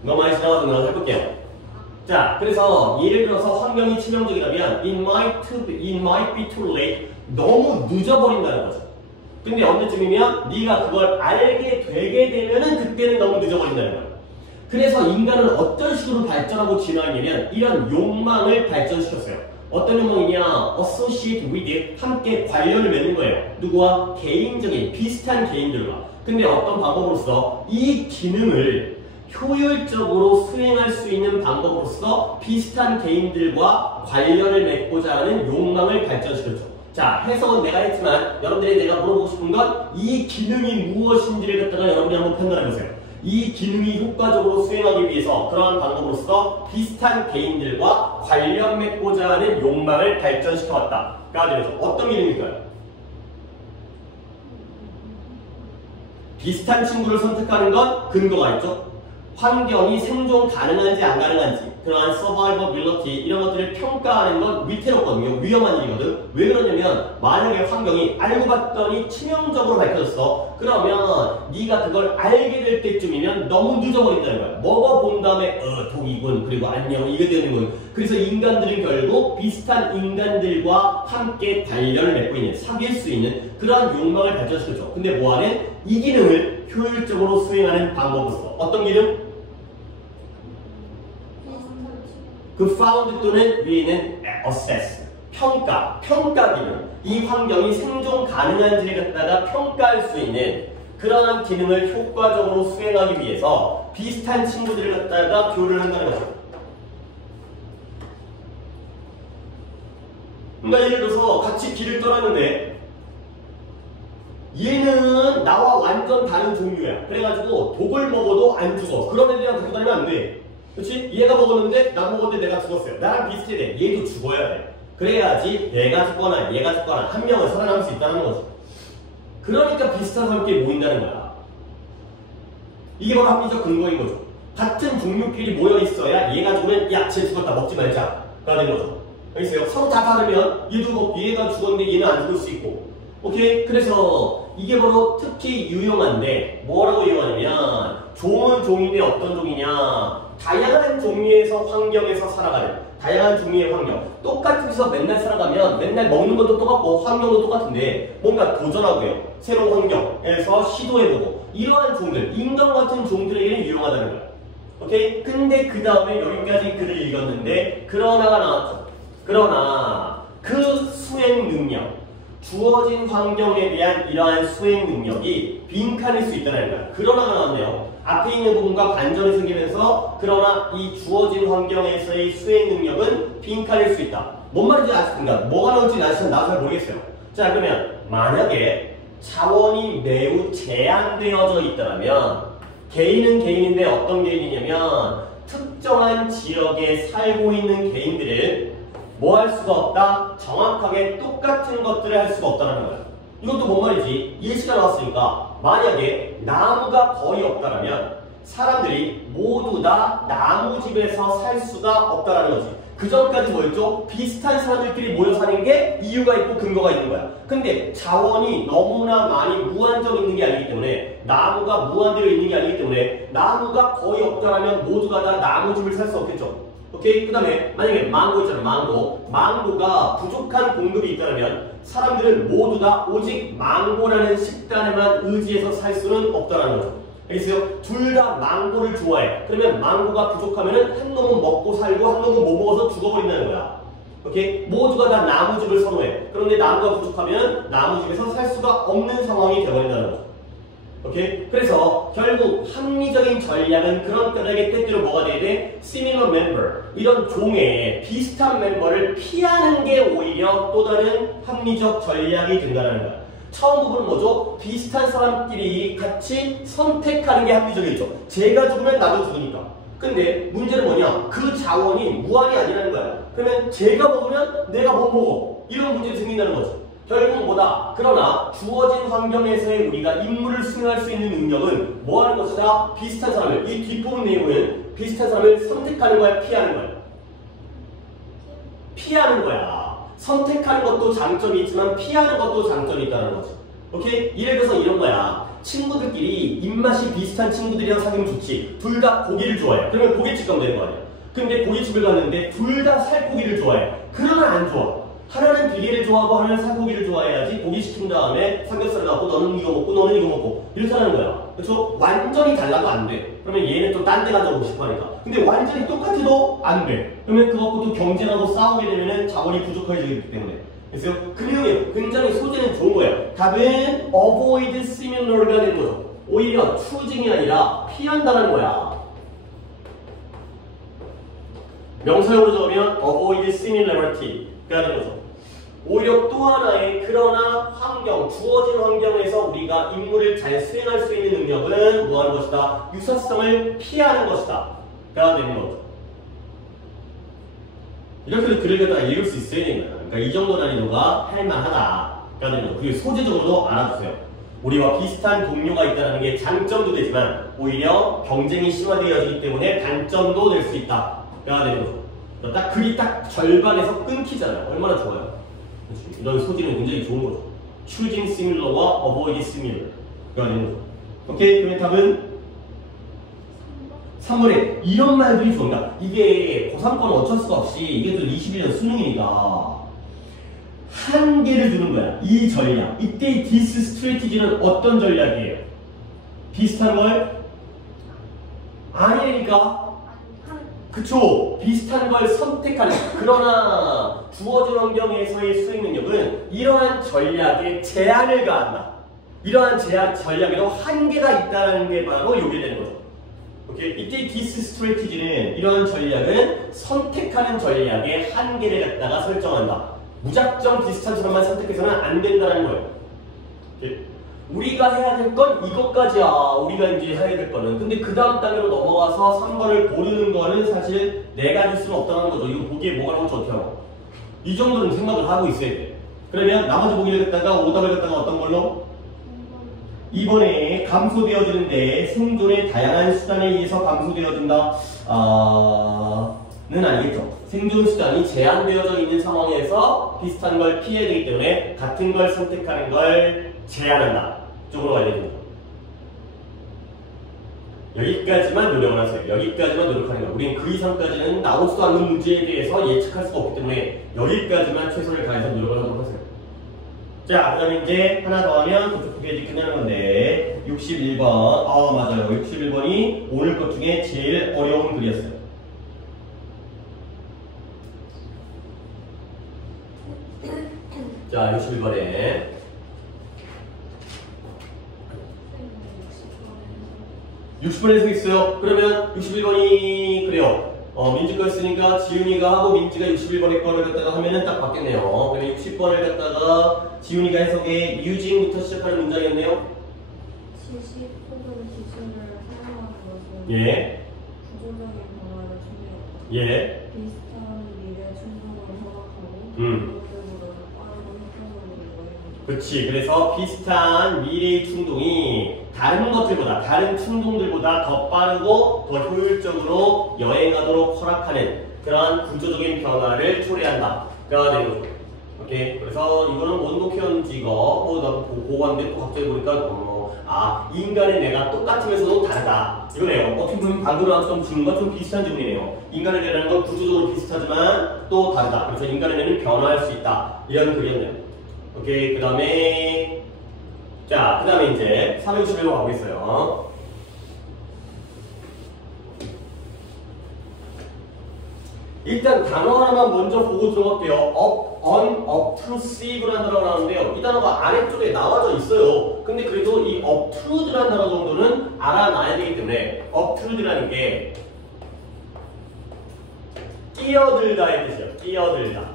너무 많이 지나가서 내가 해볼게요. 자, 그래서 예를 들어서 환경이 치명적이라면 it might be too late. 너무 늦어버린다는 거죠. 근데 언제쯤이면 네가 그걸 알게 되게 되면은 그때는 너무 늦어버린다는 거야. 그래서 인간은 어떤 식으로 발전하고 진화했냐면 이런 욕망을 발전시켰어요. 어떤 욕망이냐? associate with, 함께 관련을 맺는 거예요. 누구와? 개인적인, 비슷한 개인들과. 근데 어떤 방법으로서 이 기능을 효율적으로 수행할 수 있는 방법으로서 비슷한 개인들과 관련을 맺고자 하는 욕망을 발전시켰죠. 자, 해석은 내가 했지만 여러분들이 내가 물어보고 싶은 건 이 기능이 무엇인지를 갖다가 여러분이 한번 판단해보세요. 이 기능이 효과적으로 수행하기 위해서 그러한 방법으로서 비슷한 개인들과 관련 맺고자 하는 욕망을 발전시켜왔다가 되죠. 어떤 기능일까요? 비슷한 친구를 선택하는 건 근거가 있죠. 환경이 생존 가능한지 안 가능한지 그러한 survivability 이런 것들을 평가하는 건 위태롭거든요. 위험한 일이거든. 왜 그러냐면 만약에 환경이 알고 봤더니 치명적으로 밝혀졌어. 그러면 네가 그걸 알게 될 때쯤이면 너무 늦어버린다는 거야. 먹어본 다음에 독이군 그리고 안녕 이게 되는군. 그래서 인간들은 결국 비슷한 인간들과 함께 관련을 맺고 있는 사귈 수 있는 그러한 욕망을 발전시켰죠. 근데 뭐하는? 이 기능을 효율적으로 수행하는 방법으로서 어떤 기능? 그 found 또는 위에는 assess, 평가 기능. 이 환경이 생존 가능한지를 갖다가 평가할 수 있는 그러한 기능을 효과적으로 수행하기 위해서 비슷한 친구들을 갖다가 교류를 한다는 거죠. 그러니까 예를 들어서 같이 길을 떠났는데 얘는 나와 완전 다른 종류야. 그래가지고 독을 먹어도 안 죽어. 그런 애들이랑 같이 다니면 안 돼. 그렇지? 얘가 먹었는데 나 먹었는데 내가 죽었어요. 나랑 비슷해 돼. 얘도 죽어야 돼. 그래야지 내가 죽거나 얘가 죽거나 한 명은 살아남을 수 있다는 거지. 그러니까 비슷한 사람끼리 모인다는 거야. 이게 바로 합리적 근거인 거죠. 같은 종류끼리 모여 있어야 얘가 죽으면 야, 쟤 죽었다 먹지 말자 가 되는 거죠. 알겠어요? 서로 다 다르면 얘도 먹고 얘가 죽었는데 얘는 안 죽을 수 있고. 오케이? 그래서 이게 바로 특히 유용한데 뭐라고 유용하냐면 종은 종인데 어떤 종이냐? 다양한 종류에서 환경에서 살아가는 다양한 종류의 환경. 똑같은 데서 맨날 살아가면 맨날 먹는 것도 똑같고 환경도 똑같은데 뭔가 도전하고요. 새로운 환경에서 시도해보고 이러한 종들, 인간 같은 종들에게는 유용하다는 거야. 오케이? 근데 그 다음에 여기까지 글을 읽었는데 그러나가 나왔죠. 그러나 그 수행 능력, 주어진 환경에 대한 이러한 수행 능력이 빈칸일 수 있다는 거야. 그러나가 나왔네요. 앞에 있는 부분과 반전이 생기면서 그러나 이 주어진 환경에서의 수행 능력은 빈칸일 수 있다. 뭔 말인지 아시는가? 뭐가 나올지 나도 잘 모르겠어요. 자, 그러면 만약에 자원이 매우 제한되어져 있다면 개인은 개인인데 어떤 개인이냐면 특정한 지역에 살고 있는 개인들은 뭐 할 수가 없다? 정확하게 똑같은 것들을 할 수가 없다는 거야. 이것도 뭔 말이지? 일시가 나왔으니까 만약에 나무가 거의 없다면 사람들이 모두 다 나무집에서 살 수가 없다는 거지. 그 전까지 뭐였죠? 비슷한 사람들끼리 모여 사는 게 이유가 있고 근거가 있는 거야. 근데 자원이 너무나 많이 무한정 있는 게 아니기 때문에 나무가 무한대로 있는 게 아니기 때문에 나무가 거의 없다면 모두가 다 나무집을 살 수 없겠죠. 오케이? 그 다음에 만약에 망고 있잖아. 망고가 부족한 공급이 있다면 사람들은 모두 다 오직 망고라는 식단에만 의지해서 살 수는 없다는 거죠. 알겠어요? 둘 다 망고를 좋아해. 그러면 망고가 부족하면은 한 놈은 먹고 살고 한 놈은 못 먹어서 죽어버린다는 거야. 오케이? 모두가 다 나무집을 선호해. 그런데 나무가 부족하면 나무집에서 살 수가 없는 상황이 되어버린다는 거죠. 오케이? 그래서 결국 합리적인 전략은 그런 까닭에 때때로 뭐가 돼야 돼? similar member. 이런 종의 비슷한 멤버를 피하는 게 오히려 또 다른 합리적 전략이 된다는 거야. 처음 부분은 뭐죠? 비슷한 사람끼리 같이 선택하는 게 합리적이죠. 제가 죽으면 나도 죽으니까. 근데 문제는 뭐냐? 그 자원이 무한이 아니라는 거야. 그러면 제가 먹으면 내가 못 먹어. 이런 문제가 생긴다는 거죠. 결국 뭐다? 그러나 주어진 환경에서의 우리가 임무를 수행할 수 있는 능력은 뭐 하는 것이다? 비슷한 사람을, 이 뒷부분 내용은 비슷한 사람을 선택하는 거야? 피하는 거야? 피하는 거야. 선택하는 것도 장점이 있지만 피하는 것도 장점이 있다는 거지. 오케이? 예를 들어서 이런 거야. 친구들끼리 입맛이 비슷한 친구들이랑 사귀면 좋지. 둘 다 고기를 좋아해. 그러면 고깃집 가면 되는 거 아니야. 근데 고깃집을 갔는데 둘 다 살코기를 좋아해. 그러면 안 좋아. 하나는 비계를 좋아하고 하나는 살코기를 좋아해야지 고기 시킨 다음에 삼겹살을 갖고 너는 이거 먹고 너는 이거 먹고 이렇게 하는 거야. 그렇죠? 완전히 달라도 안 돼. 그러면 얘는 좀 딴 데 가져오고 싶어 하니까. 근데 완전히 똑같아도 안 돼. 그러면 그거 갖고 또 경쟁하고 싸우게 되면은 자원이 부족해지기 때문에. 그래서 그 내용이에요. 굉장히 소재는 좋은 거예요. 답은 avoid similar가 되는 거죠. 오히려 choosing이 아니라 피한다는 거야. 명사용으로 적으면 avoid similarity가 되는 거죠. 오히려 또 하나의 그러나 환경, 주어진 환경에서 우리가 임무를 잘 수행할 수 있는 능력은 뭐 하는 것이다? 유사성을 피하는 것이다. 가 되는 거죠. 이렇게 글을 갖다가 읽을 수 있어야 되는 거야. 그러니까 이 정도 난이도가 할만하다. 가 되는 거죠. 그리고 소재적으로도 알아두세요. 우리와 비슷한 동료가 있다는 게 장점도 되지만 오히려 경쟁이 심화되어지기 때문에 단점도 될 수 있다. 가 되는 거죠. 딱 글이 딱 절반에서 끊기잖아요. 얼마나 좋아요. 그렇지. 이런 소지는 굉장히 좋은 거죠. choosing similar와 avoid similar가 되는 거죠. 오케이? 그러면 답은 3번에 이런 말들이 좋은가? 이게 고3 거는 어쩔 수가 없이 이게 또 21년 수능이니까 한계를 두는 거야. 이 전략. 이때 this strategy는 어떤 전략이에요? 비슷한 걸? 아니니까. 그쵸. 비슷한 걸 선택하는. 그러나 주어진 환경에서의 수행 능력은 이러한 전략에 제한을 가한다. 이러한 전략에도 한계가 있다는 게 바로 요게 되는 거죠. 오케이? 이때 this strategy는 이러한 전략은 선택하는 전략에 한계를 갖다가 설정한다. 무작정 비슷한 사람만 선택해서는 안 된다는 거예요. 오케이? 우리가 해야 될 건 이것까지야. 우리가 이제 해야 될 거는. 근데 그 다음 단계로 넘어가서 3번을 고르는 거는 사실 내가 줄 수는 없다는 거죠. 이거 보기에 뭐가 나올지 어떻게 알아? 이 정도는 생각을 하고 있어야 돼. 그러면 나머지 보기를 갖다가 오답을 갖다가 어떤 걸로? 2번에 감소되어지는데 생존의 다양한 수단에 의해서 감소되어진다. 는 아니겠죠. 생존 수단이 제한되어져 있는 상황에서 비슷한 걸 피해야 되기 때문에 같은 걸 선택하는 걸 제한한다. 쪽으로 가야 됩니다. 여기까지만 노력을 하세요. 여기까지만 노력하는 거예요. 우리는 그 이상까지는 나오지도 않는 문제에 대해서 예측할 수가 없기 때문에 여기까지만 최선을 다해서 노력을 하도록 하세요. 자, 그 다음에 이제 하나 더 하면 그쪽 페이지 끝나는 건데 61번. 맞아요. 61번이 오늘 것 중에 제일 어려운 글이었어요. 자, 61번에 60번에 서 있어요. 그러면 61번이 그래요. 민지 거였으니까 지훈이가 하고 민지가 61번의 거를 갖다가 하면은 딱 받겠네요. 그러면 60번을 갖다가 지훈이가 해석에 using부터 시작하는 문장이었네요. 지식 혹은 기술을 사용하는 것은 예. 구조적인 변화를 초래하고 예. 비슷한 미래 충동을 허락하고 그것들보다 빠르고 효과적으로 이루어지는 그렇지. 그래서 비슷한 미래의 충동이 다른 것들보다, 다른 충동들보다 더 빠르고 더 효율적으로 여행하도록 허락하는 그런 구조적인 변화를 초래한다. 가 되는 거죠. 오케이. 그래서 이거는 원독해연지가 나도 보고 왔는데 또 갑자기 보니까 인간의 뇌가 똑같으면서도 다르다. 이거네요. 어떻게 보면 방금 좀 질문과 좀 비슷한 질문이네요. 인간의 뇌라는 건 구조적으로 비슷하지만 또 다르다. 그래서 인간의 뇌는 변화할 수 있다. 이런 글이었네요. 오케이. 그 다음에 자, 그 다음에 이제 361로 가보겠어요. 일단 단어 하나만 먼저 보고 들어갈게요. unobtrusive라는 단어가 나오는데요. 이 단어가 아래쪽에 나와져 있어요. 근데 그래도 이 obtrude라는 단어 정도는 알아놔야 되기 때문에 obtrude라는 게 끼어들다의 뜻이에요. 끼어들다.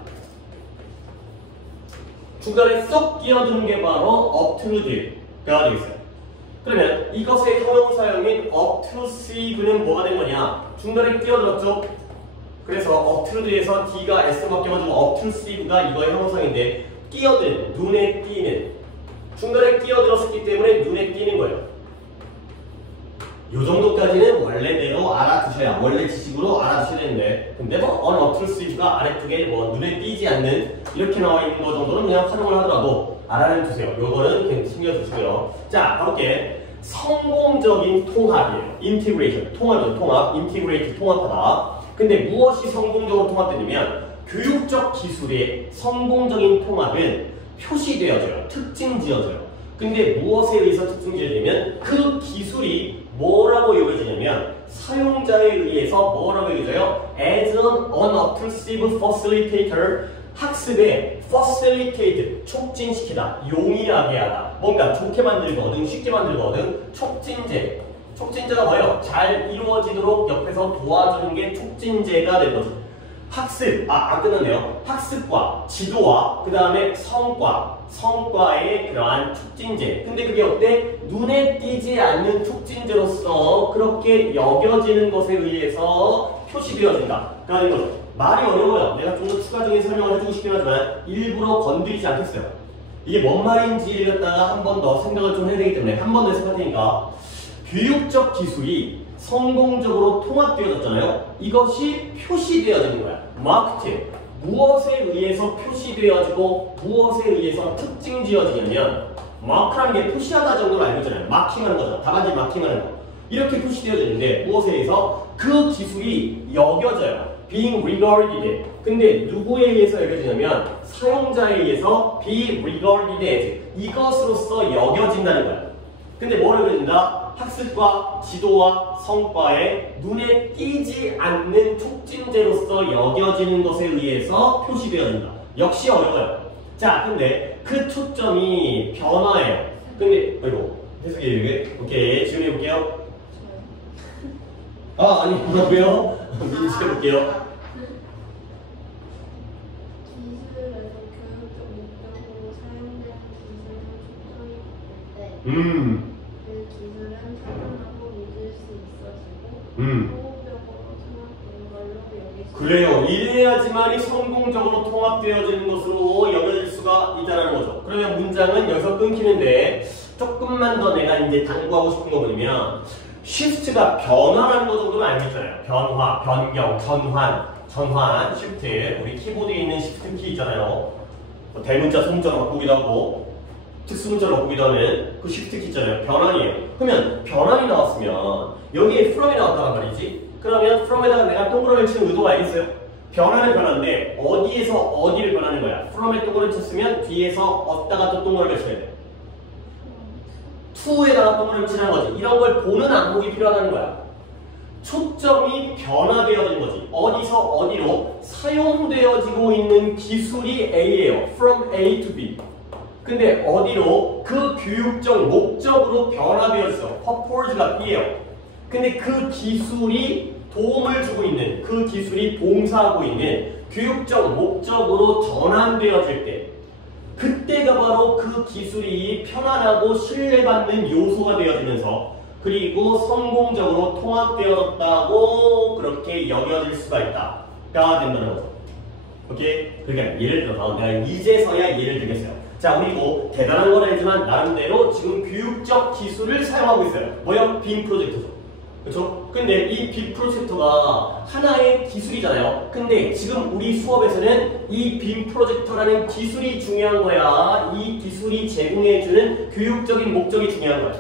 중간에 쏙 끼어드는 게 바로 obtrude가 되겠어요. 그러면 이것의 형용사형인 obtrusive는 뭐가 된 거냐? 중간에 끼어들었죠? 그래서 obtrude에서 D가 S 바뀌어가지고 obtrusive가 이거의 형용사인데 끼어든, 눈에 띄는 중간에 끼어들었기 때문에 눈에 띄는 거예요. 요 정도까지는 원래대로 알아두셔야, 원래 지식으로 알아두셔야 되는데 근데 unobtrusive가 아래쪽에 눈에 띄지 않는 이렇게 나와 있는 거 정도는 그냥 활용을 하더라도 알아는 두세요. 요거는 그냥 챙겨주시고요. 자, 가볼게. 성공적인 통합이에요. integration, 통합이죠. 통합, integrate, 통합하다. 근데 무엇이 성공적으로 통합되냐면 교육적 기술의 성공적인 통합은 표시되어져요. 특징 지어져요. 근데 무엇에 의해서 특징 지어지냐면 그 기술이 뭐라고 여겨지냐면 사용자에 의해서 뭐라고 여겨져요? As an unobtrusive facilitator, 학습에 facilitate, 촉진시키다, 용이하게 하다. 뭔가 좋게 만들거든, 쉽게 만들거든, 촉진제. 촉진제가 뭐예요? 잘 이루어지도록 옆에서 도와주는 게 촉진제가 되는 거죠. 학습, 안 끝났네요. 학습과 지도와 그 다음에 성과의 그러한 촉진제. 근데 그게 어때? 눈에 띄지 않는 촉진제로서 그렇게 여겨지는 것에 의해서 표시되어진다. 라는 거죠. 말이 어려워요. 내가 좀 더 추가적인 설명을 해주고 싶긴 하지만 일부러 건드리지 않겠어요. 이게 뭔 말인지를 갖다가 한 번 더 생각을 좀 해야 되기 때문에 한 번 더 해석할 테니까 교육적 기술이 성공적으로 통합되어졌잖아요. 이것이 표시되어지는 거야. 마크팅. 무엇에 의해서 표시되어지고 무엇에 의해서 특징 지어지냐면 마크라는 게 표시하다 정도로 알고 있잖아요. 마킹하는 거죠. 답안지 마킹하는 거. 이렇게 표시되어지는데 무엇에 의해서 그 기술이 여겨져요. being regarded. 근데 누구에 의해서 여겨지냐면 사용자에 의해서 be regarded as 이것으로서 여겨진다는 거야. 근데 뭐를 여겨진다? 학습과 지도와 성과에 눈에 띄지 않는 촉진제로서 여겨지는 것에 의해서 표시되어진다. 역시 어려워요. 자, 근데 그 초점이 변화예요. 근데, 해석이 이게 오케이, 지금 해볼게요. 아니, 뭐라고요? 민지 해볼게요. 기술에서 교육적 목적으로 사용되는 기술을 초점이 바뀔 때 그 기술은 편안하고 믿을 수 있어지고 성공적으로 통합된 걸로 여길 수 그래요. 이래야지만이 성공적으로 통합되어지는 것으로 여겨질 수가 있다는 거죠. 그러면 문장은 여기서 끊기는데 조금만 더 내가 이제 당부하고 싶은 거 뭐냐면 시프트가 변화라는 거 정도는 알고 있잖아요. 변화, 변경, 전환, 시프트. 우리 키보드에 있는 시프트 키 있잖아요. 대문자, 소문자로 바꾸기도 하고 특수문자로 바꾸기도 하는 그 시프트 키 있잖아요. 변환이에요. 그러면 변환이 나왔으면 여기에 from이 나왔단 말이지. 그러면 from에다가 내가 동그라미를 치는 의도가 알겠어요? 변화는 변화인데 어디에서 어디를 변하는 거야? from에 동그라미 쳤으면 뒤에서 어디다가 또 동그라미를 쳐야 돼. to에다가 동그라미 치는 거지. 이런 걸 보는 안목이 필요하다는 거야. 초점이 변화되어진 거지. 어디서 어디로 사용되어지고 있는 기술이 A예요. From A to B. 근데 어디로 그 교육적 목적으로 변화되었어. purpose가 B예요. 근데 그 기술이 도움을 주고 있는, 그 기술이 봉사하고 있는 교육적 목적으로 전환되어질 때 그때가 바로 그 기술이 편안하고 신뢰받는 요소가 되어지면서 그리고 성공적으로 통합되어졌다고 그렇게 여겨질 수가 있다가 된다는 거죠. 오케이? 그러니까 예를 들어서 내가 이제서야 예를 들겠어요. 자, 우리 뭐 대단한 건 아니지만 나름대로 지금 교육적 기술을 사용하고 있어요. 뭐요? 빔 프로젝터죠. 그렇죠? 근데 이 빔 프로젝터가 하나의 기술이잖아요. 근데 지금 우리 수업에서는 이 빔 프로젝터라는 기술이 중요한 거야. 이 기술이 제공해주는 교육적인 목적이 중요한 거야.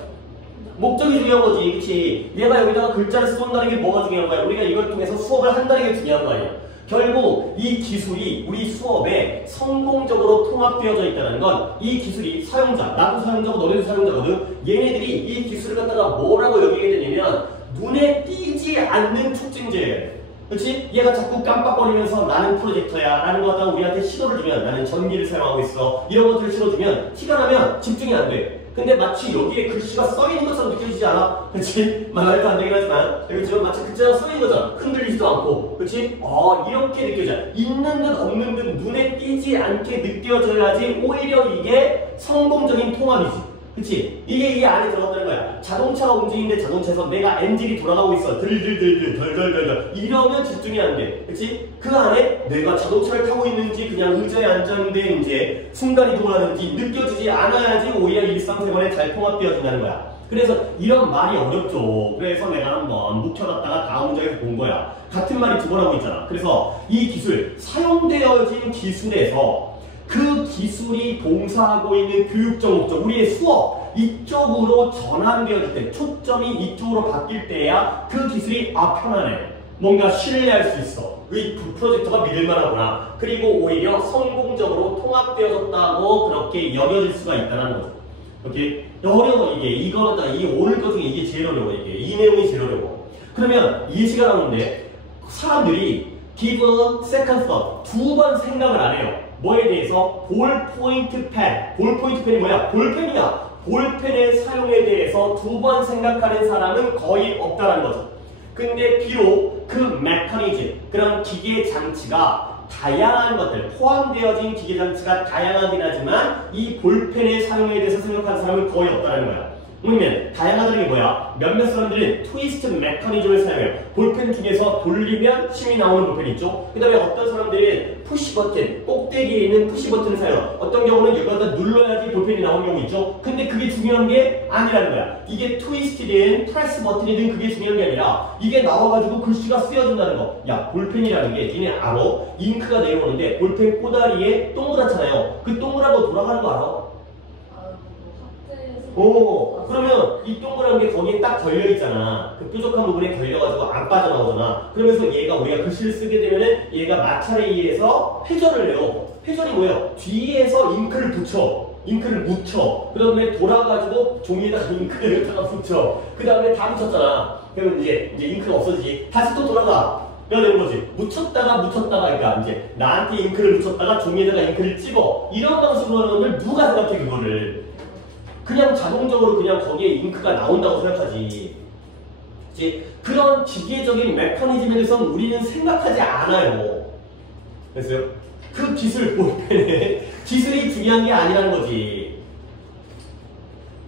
목적이 중요한 거지, 그치? 얘가 여기다가 글자를 쏜다는 게 뭐가 중요한 거야? 우리가 이걸 통해서 수업을 한다는 게 중요한 거 아니야? 결국 이 기술이 우리 수업에 성공적으로 통합되어져 있다는 건 이 기술이 사용자, 나도 사용자고 너네도 사용자거든. 얘네들이 이 기술을 갖다가 뭐라고 여기게 되냐면 눈에 띄지 않는 촉진제예요. 그렇지? 얘가 자꾸 깜빡거리면서 나는 프로젝터야 라는 거 갖다가 우리한테 시도를 주면 나는 전기를 사용하고 있어 이런 것들을 실어주면 티가 나면 집중이 안 돼. 근데 마치 여기에 글씨가 써있는 것처럼 느껴지지 않아? 그렇지? 말도 안 되긴 하지만 그렇지만 마치 글자가 써있는 것처럼 흔들리지도 않고 그렇지? 이렇게 느껴져. 있는 듯 없는 듯 눈에 띄지 않게 느껴져야지 오히려 이게 성공적인 통합이지. 그치? 이게 안에 들어간다는 거야. 자동차가 움직이는데 자동차에서 내가 엔진이 돌아가고 있어. 덜덜덜덜 이러면 집중이 안 돼. 그치? 그 안에 내가 자동차를 타고 있는지 그냥 의자에 앉았는데 이제 순간이동을 하는지 느껴지지 않아야지 오히려 일상생활에 잘 통합되어진다는 거야. 그래서 이런 말이 어렵죠. 그래서 내가 한번 묵혀놨다가 다음 문장에서 본 거야. 같은 말이 두 번 하고 있잖아. 그래서 이 기술, 사용되어진 기술에서 그 기술이 봉사하고 있는 교육적 목적, 우리의 수업 이쪽으로 전환되어질 때, 초점이 이쪽으로 바뀔 때야 그 기술이 편안해. 뭔가 신뢰할 수 있어. 이 프로젝트가 믿을만하구나. 그리고 오히려 성공적으로 통합되어졌다고 그렇게 여겨질 수가 있다는 거죠. 오케이? 어려워 이게. 이거는 이 오늘 것 중에 이게 제일 어려워 이게. 이 내용이 제일 어려워. 그러면 예시가 나오는데 사람들이 given second thought 두 번 생각을 안 해요. 뭐에 대해서? 볼포인트 펜. 볼포인트 펜이 뭐야? 볼펜이야. 볼펜의 사용에 대해서 두 번 생각하는 사람은 거의 없다는 거죠. 근데 비록 그 메커니즘, 그런 기계 장치가 다양한 것들, 포함되어진 기계 장치가 다양하긴 하지만 이 볼펜의 사용에 대해서 생각하는 사람은 거의 없다는 거야. 그러면 다양하다는 게 뭐야? 몇몇 사람들은 트위스트 메커니즘을 사용해요. 볼펜 중에서 돌리면 힘이 나오는 볼펜 있죠? 그 다음에 어떤 사람들은 푸시 버튼, 꼭대기에 있는 푸시 버튼을 사용해요. 어떤 경우는 여기다 눌러야지 볼펜이 나오는 경우 있죠? 근데 그게 중요한 게 아니라는 거야. 이게 트위스트든 프레스 버튼이든 그게 중요한 게 아니라 이게 나와가지고 글씨가 쓰여진다는 거. 야, 볼펜이라는 게 니네 알아? 잉크가 내려오는데 볼펜 꼬다리에 동그랗잖아요. 그 동그란 거 돌아가는 거 알아? 그러면 이 동그란 게 거기에 딱 걸려있잖아. 그 뾰족한 부분에 걸려가지고 안 빠져나오잖아. 그러면서 얘가 우리가 글씨를 쓰게 되면은 얘가 마찰에 의해서 회전을 해요. 회전이 뭐예요? 뒤에서 잉크를 붙여. 잉크를 묻혀. 그 다음에 돌아가지고 종이에다가 잉크를 갖다가 붙여. 그 다음에 다 묻혔잖아. 그러면 이제 잉크가 없어지지. 다시 또 돌아가. 가 되는 거지. 묻혔다가 그러니까 이제 나한테 잉크를 묻혔다가 종이에다가 잉크를 찍어. 이런 방식으로 하는 건들 누가 생각해 그거를. 그냥 자동적으로 그냥 거기에 잉크가 나온다고 생각하지. 이제 그런 기계적인 메커니즘에 대해서는 우리는 생각하지 않아요. 그래서 그 기술 볼펜에 기술이 중요한 게 아니라는 거지.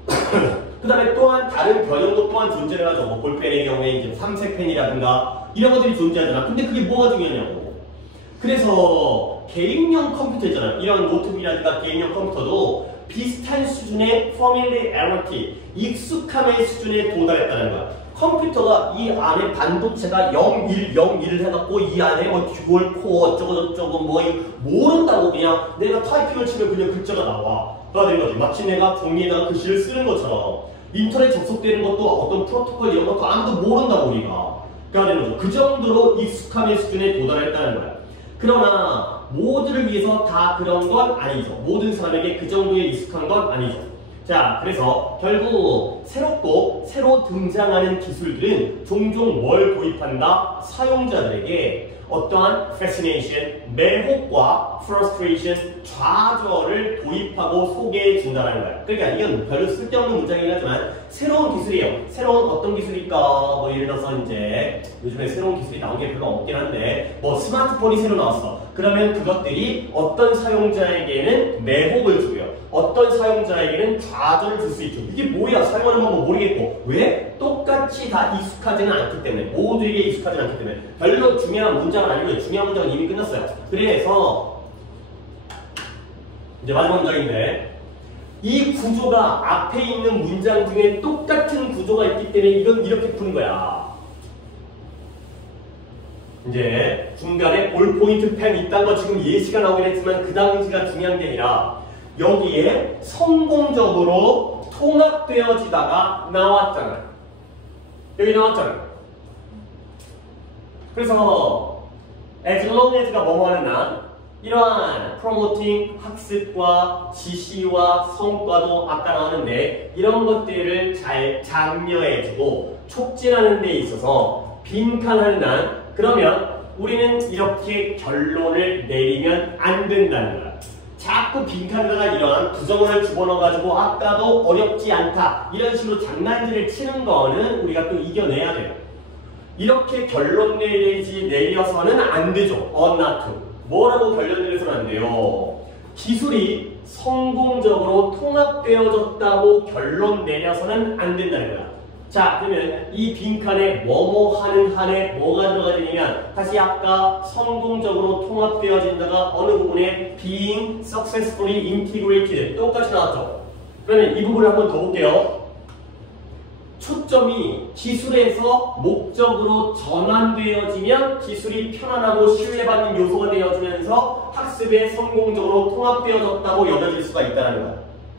그 다음에 또한 다른 변형도 또한 존재를 하죠. 뭐 볼펜의 경우에 이제 삼색펜이라든가 이런 것들이 존재하잖아. 근데 그게 뭐가 중요하냐고. 그래서 개인용 컴퓨터 있잖아요. 이런 노트북이라든가 개인용 컴퓨터도 비슷한 수준의 포뮬레이티, 익숙함의 수준에 도달했다는 거야. 컴퓨터가 이 안에 반도체가 0101을 해갖고 이 안에 뭐 듀얼 코어 어쩌고저쩌고 뭐 모른다고 그냥 내가 타이핑을 치면 그냥 글자가 나와. 가 되는 거지. 마치 내가 종이에다가 글씨를 쓰는 것처럼 인터넷 접속되는 것도 어떤 프로토콜 이런 것도 아무도 모른다고 우리가. 가 되는 거죠. 그 정도로 익숙함의 수준에 도달했다는 거야. 그러나 모두를 위해서 다 그런 건 아니죠. 모든 사람에게 그 정도의 익숙한 건 아니죠. 자, 그래서 결국 새로 등장하는 기술들은 종종 뭘 도입한다? 사용자들에게 어떠한 fascination, 매혹과 frustration, 좌절을 도입하고 소개해 준다는 거야. 그러니까 이건 별로 쓸데없는 문장이긴 하지만 새로운 기술이에요. 새로운 어떤 기술일까? 뭐 예를 들어서 이제 요즘에 새로운 기술이 나온 게 별로 없긴 한데 뭐 스마트폰이 새로 나왔어. 그러면 그것들이 어떤 사용자에게는 매혹을 주고요. 어떤 사용자에게는 좌절을 줄 수 있죠. 이게 뭐야? 사용하는 방법 모르겠고. 왜? 똑같이 다 익숙하지는 않기 때문에. 모두에게 익숙하지는 않기 때문에. 별로 중요한 문장은 아니고요. 중요한 문장은 이미 끝났어요. 그래서 이제 마지막 문장인데 이 구조가 앞에 있는 문장 중에 똑같은 구조가 있기 때문에 이건 이렇게 푸는 거야. 이제 중간에 볼포인트 펜 있다는 거 지금 예시가 나오긴 했지만 그 당시가 중요한 게 아니라 여기에 성공적으로 통합되어지다가 나왔잖아요. 여기 나왔잖아요. 그래서 as long as가 뭐뭐 하는 한 이러한 프로모팅, 학습과 지시와 성과도 아까 나왔는데 이런 것들을 잘 장려해주고 촉진하는 데 있어서 빈칸하는 한 그러면 우리는 이렇게 결론을 내리면 안 된다는 거야. 자꾸 빈칸에다가 이런 부정어를 집어넣어가지고 아까도 어렵지 않다 이런 식으로 장난질을 치는 거는 우리가 또 이겨내야 돼요. 이렇게 결론 내려서는 안 되죠. ought not to. 뭐라고 결론 내려서는 안 돼요. 기술이 성공적으로 통합되어졌다고 결론 내려서는 안 된다는 거야. 자, 그러면 이 빈칸에 뭐뭐 하는 한에 뭐가 들어가 되냐면 다시 아까 성공적으로 통합되어진다가 어느 부분에 being successfully integrated 똑같이 나왔죠. 그러면 이 부분을 한번 더 볼게요. 초점이 기술에서 목적으로 전환되어지면 기술이 편안하고 신뢰받는 요소가 되어지면서 학습에 성공적으로 통합되어졌다고 여겨질 수가 있다는 거야.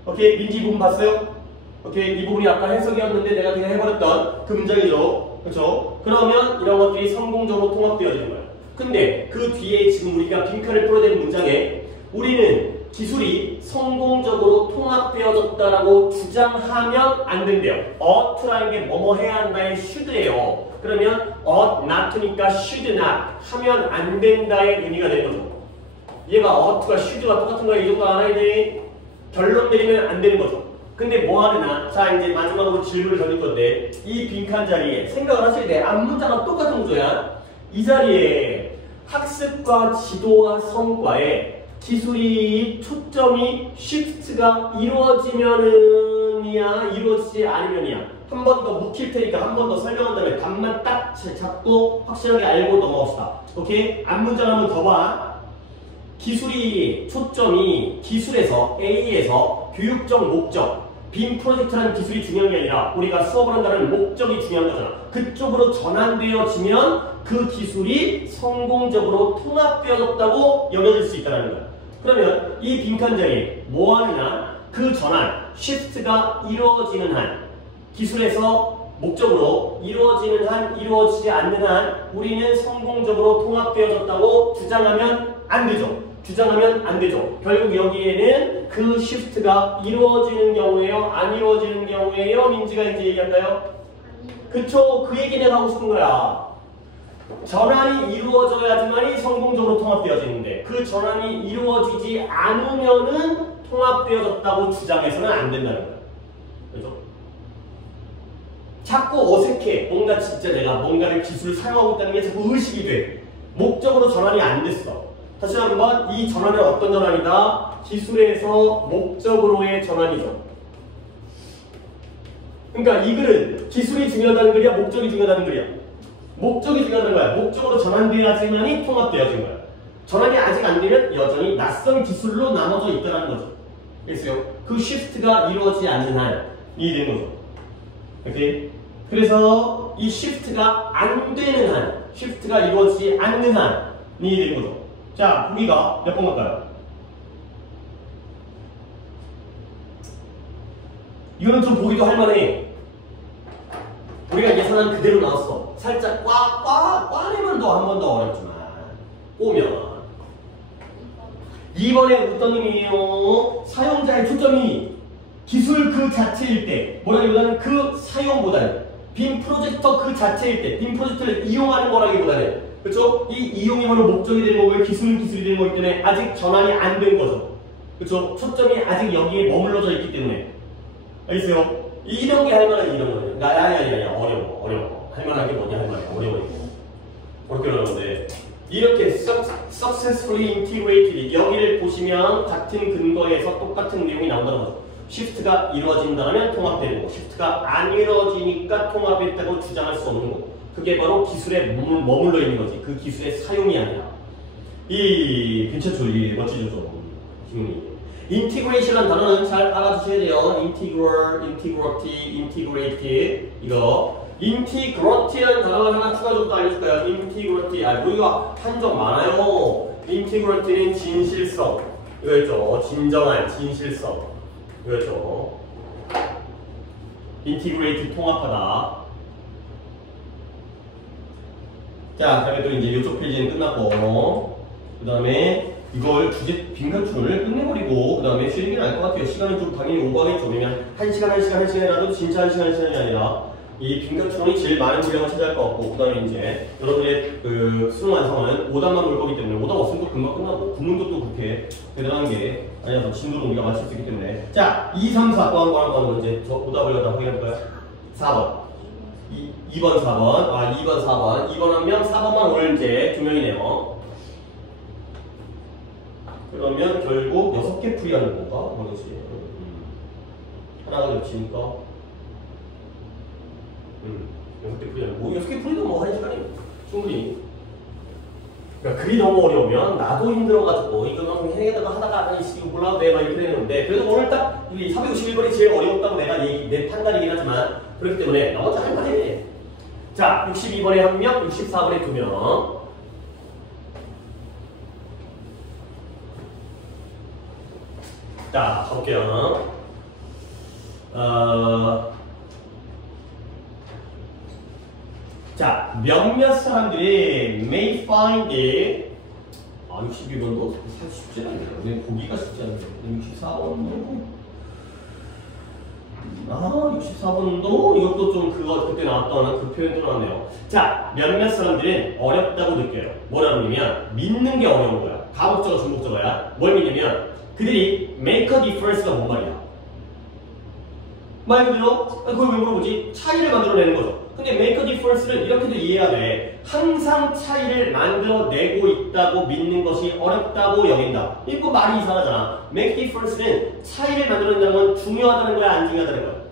오케이? 민지 부분 봤어요? 오케이, 이 부분이 아까 해석이었는데 내가 그냥 해버렸던 그 문장이죠. 그렇죠? 그러면 이런 것들이 성공적으로 통합되어지는 거예요. 근데 그 뒤에 지금 우리가 빈칸을 풀어야 되는 문장에 우리는 기술이 성공적으로 통합되어졌다라고 주장하면 안 된대요. ought라는 게 뭐뭐 해야 한다의 should예요. 그러면 ought not니까 should not 하면 안 된다의 의미가 되는 거죠. 얘가 ought가 should가 똑같은 거야. 이 정도 알아야 돼. 결론 내리면 안 되는 거죠. 근데 뭐 하느냐? 자, 이제 마지막으로 질문을 던질 건데 이 빈칸 자리에 생각을 하셔야 돼. 앞문자가 똑같은 구조야. 이 자리에 학습과 지도와 성과에 기술이 초점이 shift가 이루어지면은이야, 이루어지지 않으면이야. 한 번 더 묵힐 테니까 한 번 더 설명한 다음에 답만 딱 잡고 확실하게 알고 넘어갑시다. 오케이? 앞문장 한번 더 봐. 기술이 초점이 기술에서 A에서 교육적 목적, 빔 프로젝트라는 기술이 중요한 게 아니라 우리가 수업을 한다는 목적이 중요한 거잖아. 그쪽으로 전환되어지면 그 기술이 성공적으로 통합되어졌다고 여겨질 수 있다는 거야. 그러면 이 빈칸 자리에 뭐 하느냐? 그 전환, shift가 이루어지는 한, 기술에서 목적으로 이루어지는 한, 이루어지지 않는 한 우리는 성공적으로 통합되어졌다고 주장하면 안 되죠. 주장하면 안 되죠. 결국 여기에는 그 shift가 이루어지는 경우에요? 안 이루어지는 경우에요? 민지가 이제 얘기할까요? 그쵸. 그 얘기 내가 하고 싶은 거야. 전환이 이루어져야지만이 성공적으로 통합되어지는데 그 전환이 이루어지지 않으면은 통합되어졌다고 주장해서는 안 된다는 거야. 그죠? 자꾸 어색해. 뭔가 진짜 내가 뭔가를 기술을 사용하고 있다는 게 자꾸 의식이 돼. 목적으로 전환이 안 됐어. 다시 한번 이 전환은 어떤 전환이다? 기술에서 목적으로의 전환이죠. 그러니까 이 글은 기술이 중요하다는 글이야? 목적이 중요하다는 글이야? 목적이 중요하다는 거야. 목적으로 전환되어야지만이 통합되어진 거야. 전환이 아직 안 되면 여전히 낯선 기술로 나눠져 있다는 거죠. 그래서요. 그 shift가 이루어지지 않는 한이 되는 거죠. 오케이? 그래서 이 shift가 안 되는 한, shift가 이루어지지 않는 한이 되는 거죠. 자, 보기가 몇 번 갈까요? 이거는 좀 보기도 할만해. 우리가 예상한 그대로 나왔어. 살짝 꽈내면 더 한 번 더 어렵지만 오면 2번에 어떤 의미예요? 사용자의 초점이 기술 그 자체일 때 뭐라기보다는 그 사용보다는 빔 프로젝터 그 자체일 때 빔 프로젝터를 이용하는 거라기보다는 그렇죠? 이 이용이면 목적이 되는 거고 기술은 기술이 되는 거기 때문에 아직 전환이 안 된 거죠. 그렇죠? 초점이 아직 여기에 머물러져 있기 때문에 알겠어요? 이런 게 할만한 이런 거예요. 아니 어려워. 할만한 게 뭐냐 할만해. 어려워 이거. 어렵게 어려운데 이렇게 successfully integrated 여기를 보시면 같은 근거에서 똑같은 내용이 나온다는 거죠. 시프트가 이루어진다면 통합되는 거. 시프트가 안 이루어지니까 통합했다고 주장할 수 없는 거. 그게 바로 기술에 머물러 있는 거지. 그 기술의 사용이 아니라. 이 괜찮죠? 이 멋지죠 좀. 기분이. 인티그레이션이라는 단어는 잘 알아두셔야 돼요. 인티그럴, 인티그러티, 인티그레이티 이거 인티그러티라는 단어를 하나 추가적으로 알려줄까요? 인티그러티 우리가 한적 많아요. 인티그러티는 진실성 이거였죠. 진정한 진실성 이거였죠. 인티그레이티 통합하다. 자, 그다음에 또 이제 이쪽 페이지는 끝났고 그 다음에 이걸 주제 빈칸줄을 끝내버리고 그 다음에 쉬는 게 나을 것 같아요. 시간은 좀 당연히 오버하겠죠. 왜냐면 1시간이라도 진짜 1시간이 아니라 이 빈칸줄이 제일 많은 분량을 차지할 것 같고 그 다음에 이제 여러분의 그 수능 완성은 오답만 볼 거기 때문에 오답 없으면 또 금방 끝나고 구문도 또 그렇게 대단한 게 아니라서 진도로 우리가 맞출 수 있기 때문에 자 2, 3, 4 번 거는 이제 저 오답을 갖다 확인해볼까요? 4번 2번 4번 2번 4번 2번 한 명 4번만 오늘 이제 2명이네요. 그러면 결국 6개 풀이하는 건가? 뭐지? 하나가 겹치니까 6개 풀이하는 거. 6개 풀이도 뭐 1시간이면 충분히. 그러니까 글이 너무 어려우면 나도 힘들어가지고 이거 해내다가 하다가 이거 몰라도 돼 막 이렇게 되는데 그래도 오늘 딱 우리 451번이 제일 어려웠다고 내 판단이긴 하지만 그렇기 때문에 나머지 할만해. 자 62번에 1명, 64번에 2명. 자, 가볼게요. 자, 몇몇 사람들이 may find it 62번도 사실 쉽지 않네요. 근데 보기가 쉽지 않네요. 64번도 64번도 이것도 좀 그때 나왔던 그 표현도 나왔네요. 자, 몇몇 사람들은 어렵다고 느껴요. 뭐라고 하냐면 믿는 게 어려운 거야. 가목적어, 중복적어야. 뭘 믿냐면 그들이 make a difference가 뭔 말이야? 말 그대로 그걸 왜 물어보지? 차이를 만들어내는 거죠. 근데 make a difference를 이렇게도 이해해야 돼. 항상 차이를 만들어내고 있다고 믿는 것이 어렵다고 여긴다. 이거 말이 이상하잖아. make difference는 차이를 만들어낸다는 건 중요하다는 거야, 안 중요하다는 거야?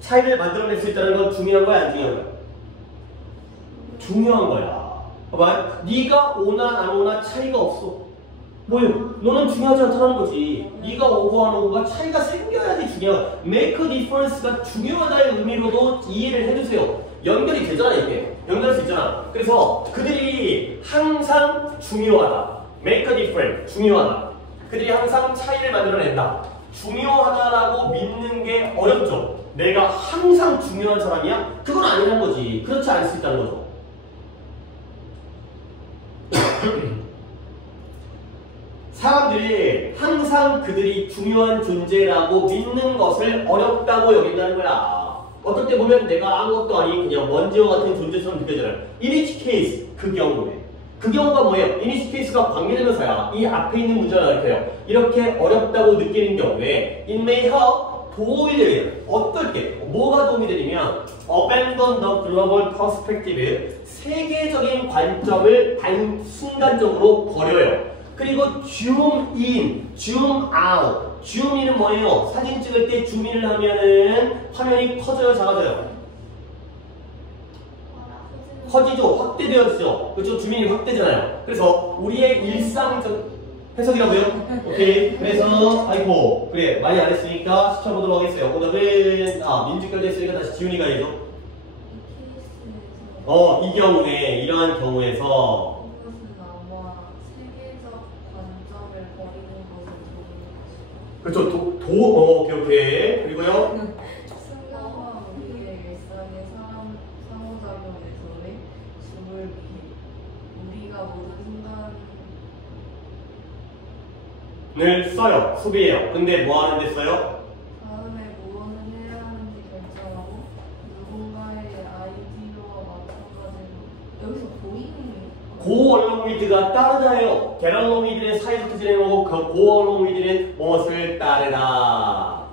차이를 만들어낼 수 있다는 건 중요한 거야, 안 중요한 거야? 중요한 거야. 봐봐, 네가 오나 안 오나 차이가 없어. 뭐예요? 너는 중요하지 않다는 거지. 네가 오고 안 오고가 차이가 생겨야지 중요한. make a difference가 중요하다의 의미로도 이해를 해주세요. 연결이 되잖아, 이게. 연결할 수 있잖아. 그래서 그들이 항상 중요하다. make a difference. 중요하다. 그들이 항상 차이를 만들어낸다. 중요하다라고 믿는 게 어렵죠. 내가 항상 중요한 사람이야? 그건 아니라는 거지. 그렇지 않을 수 있다는 거죠. 사람들이 항상 그들이 중요한 존재라고 믿는 것을 어렵다고 여긴다는 거야. 어떨 때 보면 내가 아무것도 아닌 그냥 먼지와 같은 존재처럼 느껴져요. In each case, 그 경우에. 그 경우가 뭐예요? In each case가 관계대명사야. 이 앞에 있는 문장을 이렇게요. 이렇게 어렵다고 느끼는 경우에 it may help, 도움이 되려. 어떨 때? 뭐가 도움이 되냐면 abandon the global perspective, 세계적인 관점을 순간적으로 버려요. 그리고 zoom in, zoom out. zoom in은 뭐예요? 사진 찍을 때 줌인을 하면은 화면이 커져요, 작아져요? 커지죠, 확대되었죠. 그렇죠? 줌인이 확대잖아요. 그래서 우리의 일상적 해석이라고요? 오케이. 그래서 아이고 그래 많이 안 했으니까 시켜보도록 하겠어요. 오늘은 민주까지 했으니까 다시 지훈이가 해줘. 이 경우에 이러한 경우에서 그렇죠. 오케이. 그리고요. 승가와 우리의 일상의 상호작용에서의 짐을 우리가 모든 순간을 써요. 소비해요. 근데 뭐 하는데 써요? 다음에 무엇을 해야 하는지 결정하고 누군가의 아이디어와 마찬가지로 여기서 보이는 고얼롱위드가 따르다예요. 게럴롱위드는 사이좋게 지내는 거고 그 고얼롱위드는 무엇을 따르다.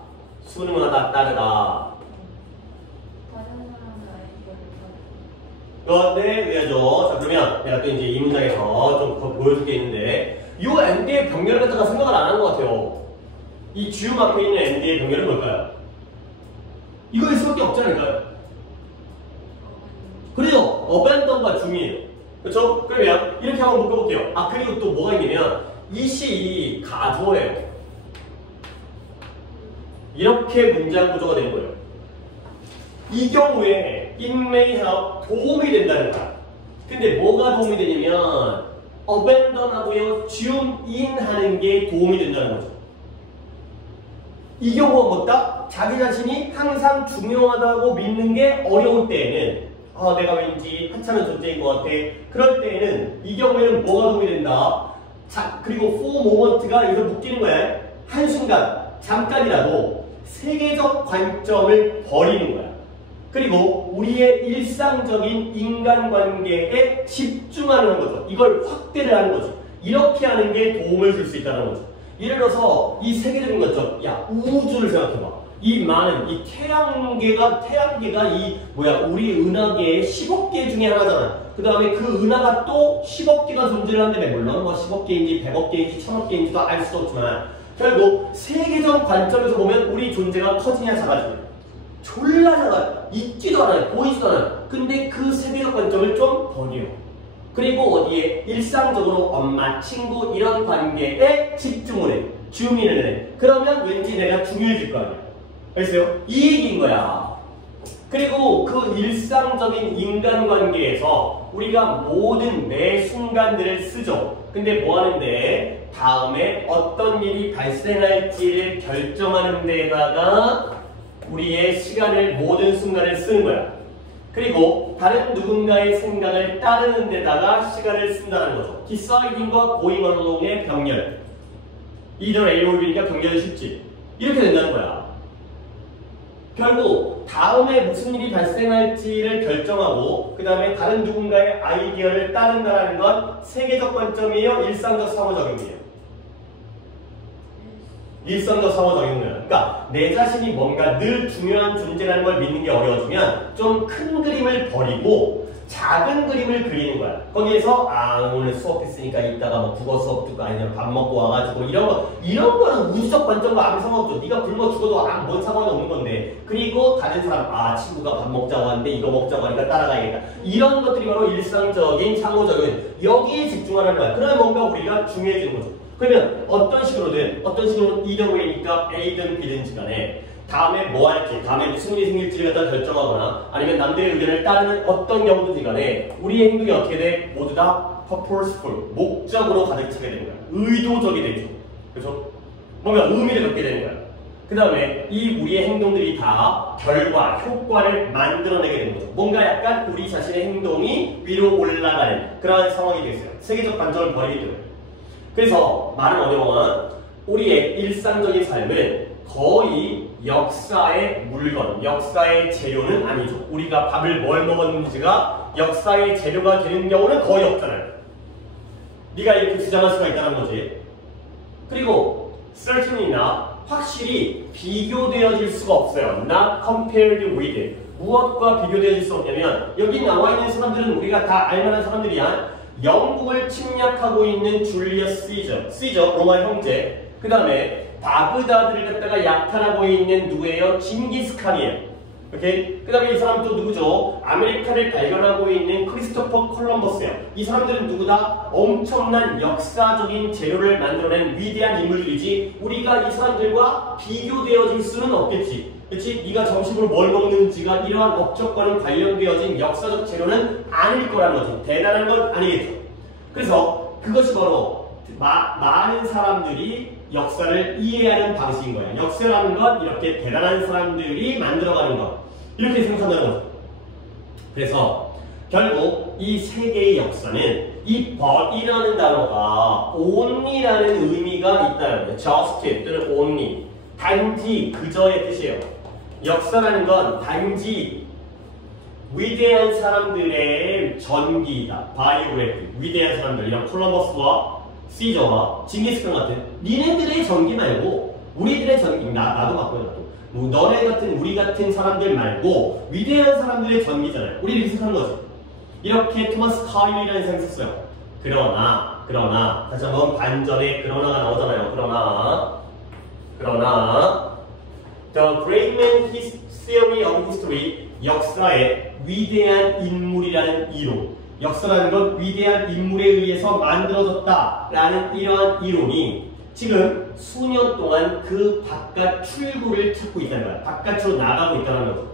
순응하다, 따르다. 다른 사람의 아이디어를 네, 왜죠? 자, 그러면 내가 또 이제 이 문장에서 좀 더 보여줄 게 있는데 이 ND의 병렬을 갖다가 생각을 안 하는 것 같아요. 이 줌 앞에 있는 ND의 병렬은 뭘까요? 이거일 수밖에 없지 않을까요? 그래요. abandon과 줌이에요. 그렇죠? 그러면 이렇게 한번 묶어볼게요. 그리고 또 뭐가 있냐면 이 시 가조예요. 이렇게 문장 구조가 되는 거예요. 이 경우에 it may help 도움이 된다는 거야. 근데 뭐가 도움이 되냐면 abandon하고요 zoom in 하는 게 도움이 된다는 거죠. 이 경우가 뭐다? 자기 자신이 항상 중요하다고 믿는 게 어려울 때에는 내가 왠지 하찮은 존재인 것 같아. 그럴 때에는 이 경우에는 뭐가 도움이 된다? 자, 그리고 for moment가 여기서 묶이는 거야. 한순간, 잠깐이라도 세계적 관점을 버리는 거야. 그리고 우리의 일상적인 인간관계에 집중하는 거죠. 이걸 확대를 하는 거죠. 이렇게 하는 게 도움을 줄 수 있다는 거죠. 예를 들어서 이 세계적인 관점, 우주를 생각해봐. 이 많은 이 태양계가 우리 은하계의 10억 개 중에 하나잖아. 그 다음에 그 은하가 또 10억 개가 존재를 하는데 물론 뭐 10억 개인지 100억 개인지 1000억 개인지도 알 수 없지만 결국 세계적 관점에서 보면 우리 존재가 커지냐 작아지냐 졸라 작아. 있지도 않아요. 보이지도 않아요. 근데 그 세계적 관점을 좀 버려. 그리고 어디에 일상적으로 엄마, 친구 이런 관계에 집중을 해. 줌인을 해. 그러면 왠지 내가 중요해질 거 아니야. 알겠어요? 이 얘기인 거야. 그리고 그 일상적인 인간관계에서 우리가 모든 매 순간들을 쓰죠. 근데 뭐 하는데 다음에 어떤 일이 발생할지를 결정하는 데다가 우리의 시간을 모든 순간을 쓰는 거야. 그리고 다른 누군가의 생각을 따르는 데다가 시간을 쓴다는 거죠. deciding과 going along의 병렬. either A or B니까 병렬이 쉽지. 이렇게 된다는 거야. 결국 다음에 무슨 일이 발생할지를 결정하고 그 다음에 다른 누군가의 아이디어를 따른다는 건 세계적 관점이에요? 일상적 상호작용이에요? 일상적 상호작용이에요. 그러니까 내 자신이 뭔가 늘 중요한 존재라는 걸 믿는 게 어려워지면 좀 큰 그림을 버리고 작은 그림을 그리는 거야. 거기에서 오늘 수업했으니까 이따가 뭐 국어 수업 듣고 아니면 밥 먹고 와가지고 이런 거는 우주적 관점과 아무 상관없죠. 네가 굶어 죽어도 뭔 상관이 없는 건데. 그리고 다른 사람 친구가 밥 먹자고 하는데 이거 먹자고 하니까 따라가야겠다. 이런 것들이 바로 일상적인 상호작용. 여기에 집중하라는 거야. 그러면 뭔가 우리가 중요해지는 거죠. 그러면 어떤 식으로는 either way니까 A든 B든지 간에 다음에 뭐 할지, 다음에 무슨 일이 생길지를 갖다 결정하거나 아니면 남들의 의견을 따르는 어떤 경우든지 간에 우리의 행동이 어떻게 돼? 모두 다 purposeful, 목적으로 가득 차게 되는 거야. 의도적이 되죠. 그렇죠? 뭔가 의미를 갖게 되는 거야. 그 다음에 이 우리의 행동들이 다 결과, 효과를 만들어내게 되는 거죠. 뭔가 약간 우리 자신의 행동이 위로 올라가는 그러한 상황이 되겠어요. 세계적 관점을 버리기 때문에. 그래서 말은 어려운 우리의 일상적인 삶은 거의 역사의 물건, 역사의 재료는 아니죠. 우리가 밥을 뭘 먹었는지가 역사의 재료가 되는 경우는 거의 없잖아요. 네가 이렇게 주장할 수가 있다는 거지. 그리고 certainly나 확실히 비교되어질 수가 없어요. Not compared with. 무엇과 비교되어질 수 없냐면 여기 나와 있는 사람들은 우리가 다 알만한 사람들이야. 영국을 침략하고 있는 줄리어스 시저, 로마 형제. 그 다음에 바그다드를 갖다가 약탈하고 있는 누구예요? 징기스칸이에요. 오케이? 그 다음에 이 사람 또 누구죠? 아메리카를 발견하고 있는 크리스토퍼 콜럼버스예요. 이 사람들은 누구다? 엄청난 역사적인 재료를 만들어낸 위대한 인물들이지 우리가 이 사람들과 비교되어질 수는 없겠지. 그렇지? 네가 점심으로 뭘 먹는지가 이러한 업적과는 관련되어진 역사적 재료는 아닐 거라는 거지. 대단한 건 아니겠죠. 그래서 그것이 바로 많은 사람들이 역사를 이해하는 방식인 거예요. 역사라는 건 이렇게 대단한 사람들이 만들어가는 것. 이렇게 생각한다는 거죠. 그래서 결국 이 세계의 역사는 이 but이라는 단어가 only라는 의미가 있다는 거예요. just 또는 only. 단지, 그저의 뜻이에요. 역사라는 건 단지 위대한 사람들의 전기이다. 바이오그래피. 위대한 사람들, 이런 콜럼버스와 시저와 징기스칸 같은 니네들의 전기 말고 우리들의 전기, 나도 바꿔요. 나도. 너네 같은 우리 같은 사람들 말고 위대한 사람들의 전기잖아요. 우리 이렇게 생각하는 거죠. 이렇게 토마스 카일이라는 사람이 썼어요. 그러나 다시 한번 반전에 그러나가 나오잖아요. 그러나 The Great Man His Theory of History, 역사의 위대한 인물이라는 이론. 역사라는 건 위대한 인물에 의해서 만들어졌다라는 이러한 이론이 지금 수년 동안 그 바깥 출구를 찾고 있다는 거야. 바깥으로 나가고 있다는 거죠.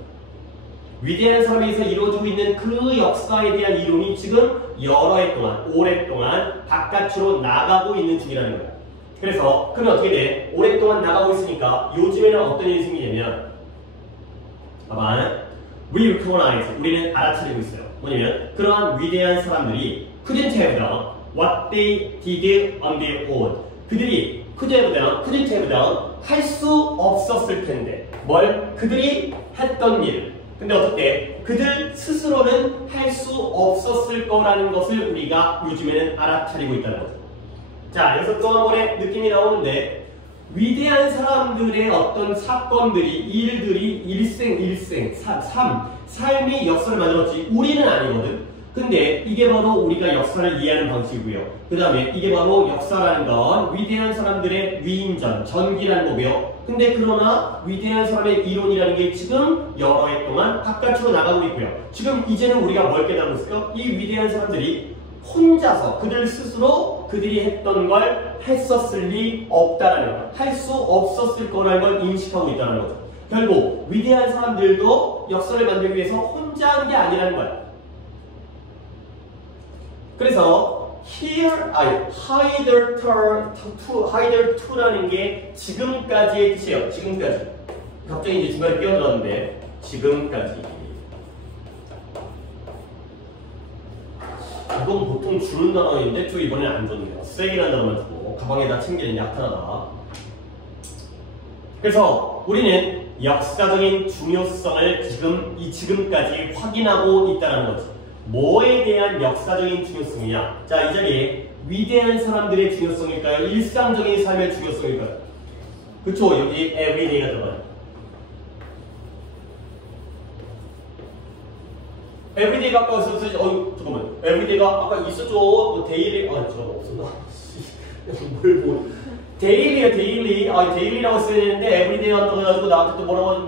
위대한 사람에 의해서 이루어지고 있는 그 역사에 대한 이론이 지금 여러 해 동안, 오랫동안 바깥으로 나가고 있는 중이라는 거야. 그래서 그러면 어떻게 돼? 오랫동안 나가고 있으니까 요즘에는 어떤 일이 생기냐면 봐봐. We recognize, 우리는 알아차리고 있어요. 뭐냐면 그러한 위대한 사람들이 couldn't have done what they did on their own. 그들이 couldn't have done 할 수 없었을 텐데 그들이 했던 일. 근데 어떻게 그들 스스로는 할 수 없었을 거라는 것을 우리가 요즘에는 알아차리고 있다는 거죠. 자, 여기서 또 한 번의 느낌이 나오는데 위대한 사람들의 어떤 사건들이, 일들이 삶이 역사를 만들었지 우리는 아니거든. 근데 이게 바로 우리가 역사를 이해하는 방식이고요. 그 다음에 이게 바로 역사라는 건 위대한 사람들의 위인전, 전기라는 거고요. 근데 그러나 위대한 사람의 이론이라는 게 지금 여러 해 동안 바깥으로 나가고 있고요. 지금 이제는 우리가 뭘 깨달고 있을까요? 이 위대한 사람들이 혼자서 그들 스스로 그들이 했던 걸 했었을 리 없다라는 거, 할 수 없었을 거라는 걸 인식하고 있다는 거죠. 결국 위대한 사람들도 역사를 만들기 위해서 혼자 한 게 아니라는 거야. 그래서 hitherto라는 게 지금까지의 뜻이에요. 지금까지. 갑자기 이제 중간에 끼어들었는데 지금까지. 이건 보통 주는 단어인데 또 이번에는 안 줬네요. 쐐기라는 단어만 주고 가방에다 챙기는 약탈하다. 그래서 우리는 역사적인 중요성을 지금까지 확인하고 있다는 거지. 뭐에 대한 역사적인 중요성이냐? 자, 이 자리에 위대한 사람들의 중요성일까요? 일상적인 삶의 중요성일까요? 그쵸? 여기 everyday가 들어가요. everyday가 아까 있었지? 잠깐만. everyday가 아까 있었죠? 뭐 daily, 저거 없었나? 뭘 뭐. 데일리야, 데일리. 데일리라고 써야 되는데, 에브리데이 한다고 해가지고, 나한테 또 뭐라고 하는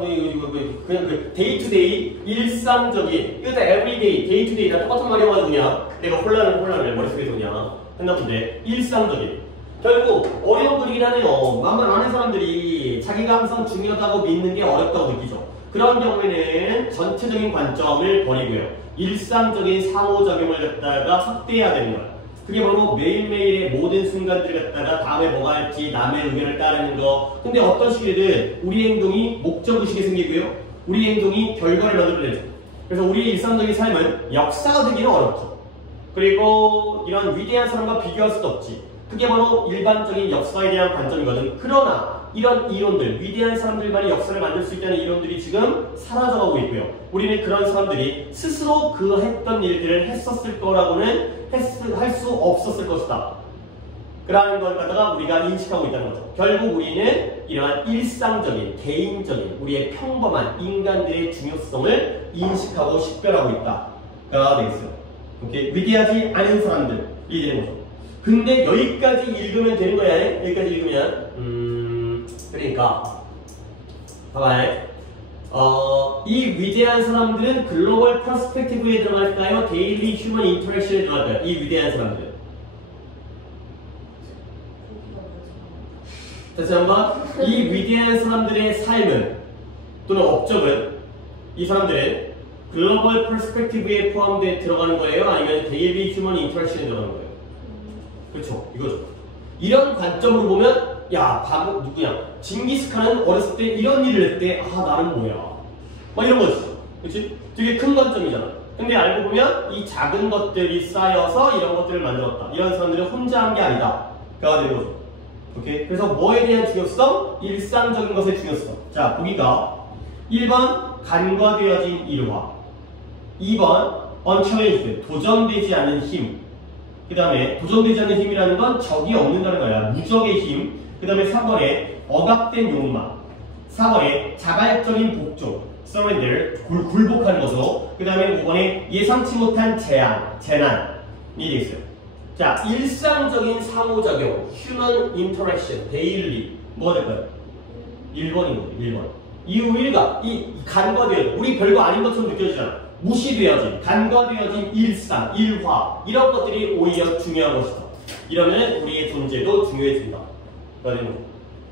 그냥 데이 투 데이, 일상적인. 이거 다 에브리데이, 데이 투 데이 다 똑같은 말이어가지고 그냥, 내가 혼란을 머릿속에서 그냥 했나 본데, 일상적인. 결국, 어려운 글이긴 하네요. 만만 아는 사람들이 자기가 항상 중요하다고 믿는 게 어렵다고 느끼죠. 그런 경우에는 전체적인 관점을 버리고요. 일상적인 상호작용을 갖다가 확대해야 되는 거예요. 그게 바로 매일매일의 모든 순간들 갖다가 다음에 뭐가 할지 남의 의견을 따르는 거. 근데 어떤 시기든 우리 행동이 목적의식이 생기고요. 우리 행동이 결과를 만들어내죠. 그래서 우리의 일상적인 삶은 역사가 되기는 어렵죠. 그리고 이런 위대한 사람과 비교할 수도 없지. 그게 바로 일반적인 역사에 대한 관점이거든. 그러나 이런 이론들, 위대한 사람들만이 역사를 만들 수 있다는 이론들이 지금 사라져가고 있고요. 우리는 그런 사람들이 스스로 그 했던 일들을 했었을 거라고는 할 수 없었을 것이다. 그러는 걸 갖다가 우리가 인식하고 있다는 거죠. 결국 우리는 이러한 일상적인, 개인적인, 우리의 평범한 인간들의 중요성을 인식하고 식별하고 있다가 되겠어요. 오케이? 위대하지 않은 사람들이 되는 거죠. 근데 여기까지 읽으면 되는 거야. 여기까지 읽으면 그러니까 봐봐요. 이 위대한 사람들은 글로벌 퍼스펙티브에 들어갈까요? 데일리 휴먼 인터랙션에 들어갈까요? 이 위대한 사람들은. 다시 한번. 이 위대한 사람들의 삶은 또는 업적은 이 사람들은 글로벌 퍼스펙티브에 포함되어 들어가는 거예요? 아니면 데일리 휴먼 인터랙션에 들어가는 거예요? 그렇죠. 이거죠. 이런 관점으로 보면 야, 누구냐? 징기스칸은 어렸을 때 이런 일을 했을 때, 나는 뭐야? 막 이런 거지. 그치? 되게 큰 관점이잖아. 근데 알고 보면 이 작은 것들이 쌓여서 이런 것들을 만들었다. 이런 사람들은 혼자 한 게 아니다. 가 되는 거죠. 오케이? 그래서 뭐에 대한 중요성? 일상적인 것의 중요성. 자, 보기가 1번, 간과되어진 일화. 2번, unchallenged, 도전되지 않는 힘. 그 다음에 도전되지 않는 힘이라는 건 적이 없는다는 거야. 무적의 힘. 그 다음에 3번에 억압된 욕망. 4번에 자발적인 복종. surrender, 굴복하는 거죠. 그 다음에 5번에 예상치 못한 재난이 되겠어요. 자, 일상적인 상호작용, human interaction, daily. 뭐가 될까요? 1번인 거예요, 1번. 이유 1가, 이 간과되어, 우리 별거 아닌 것처럼 느껴지잖아. 무시되어진, 간과되어진 일상, 일화, 이런 것들이 오히려 중요한 것이다. 이러면 우리의 존재도 중요해진다.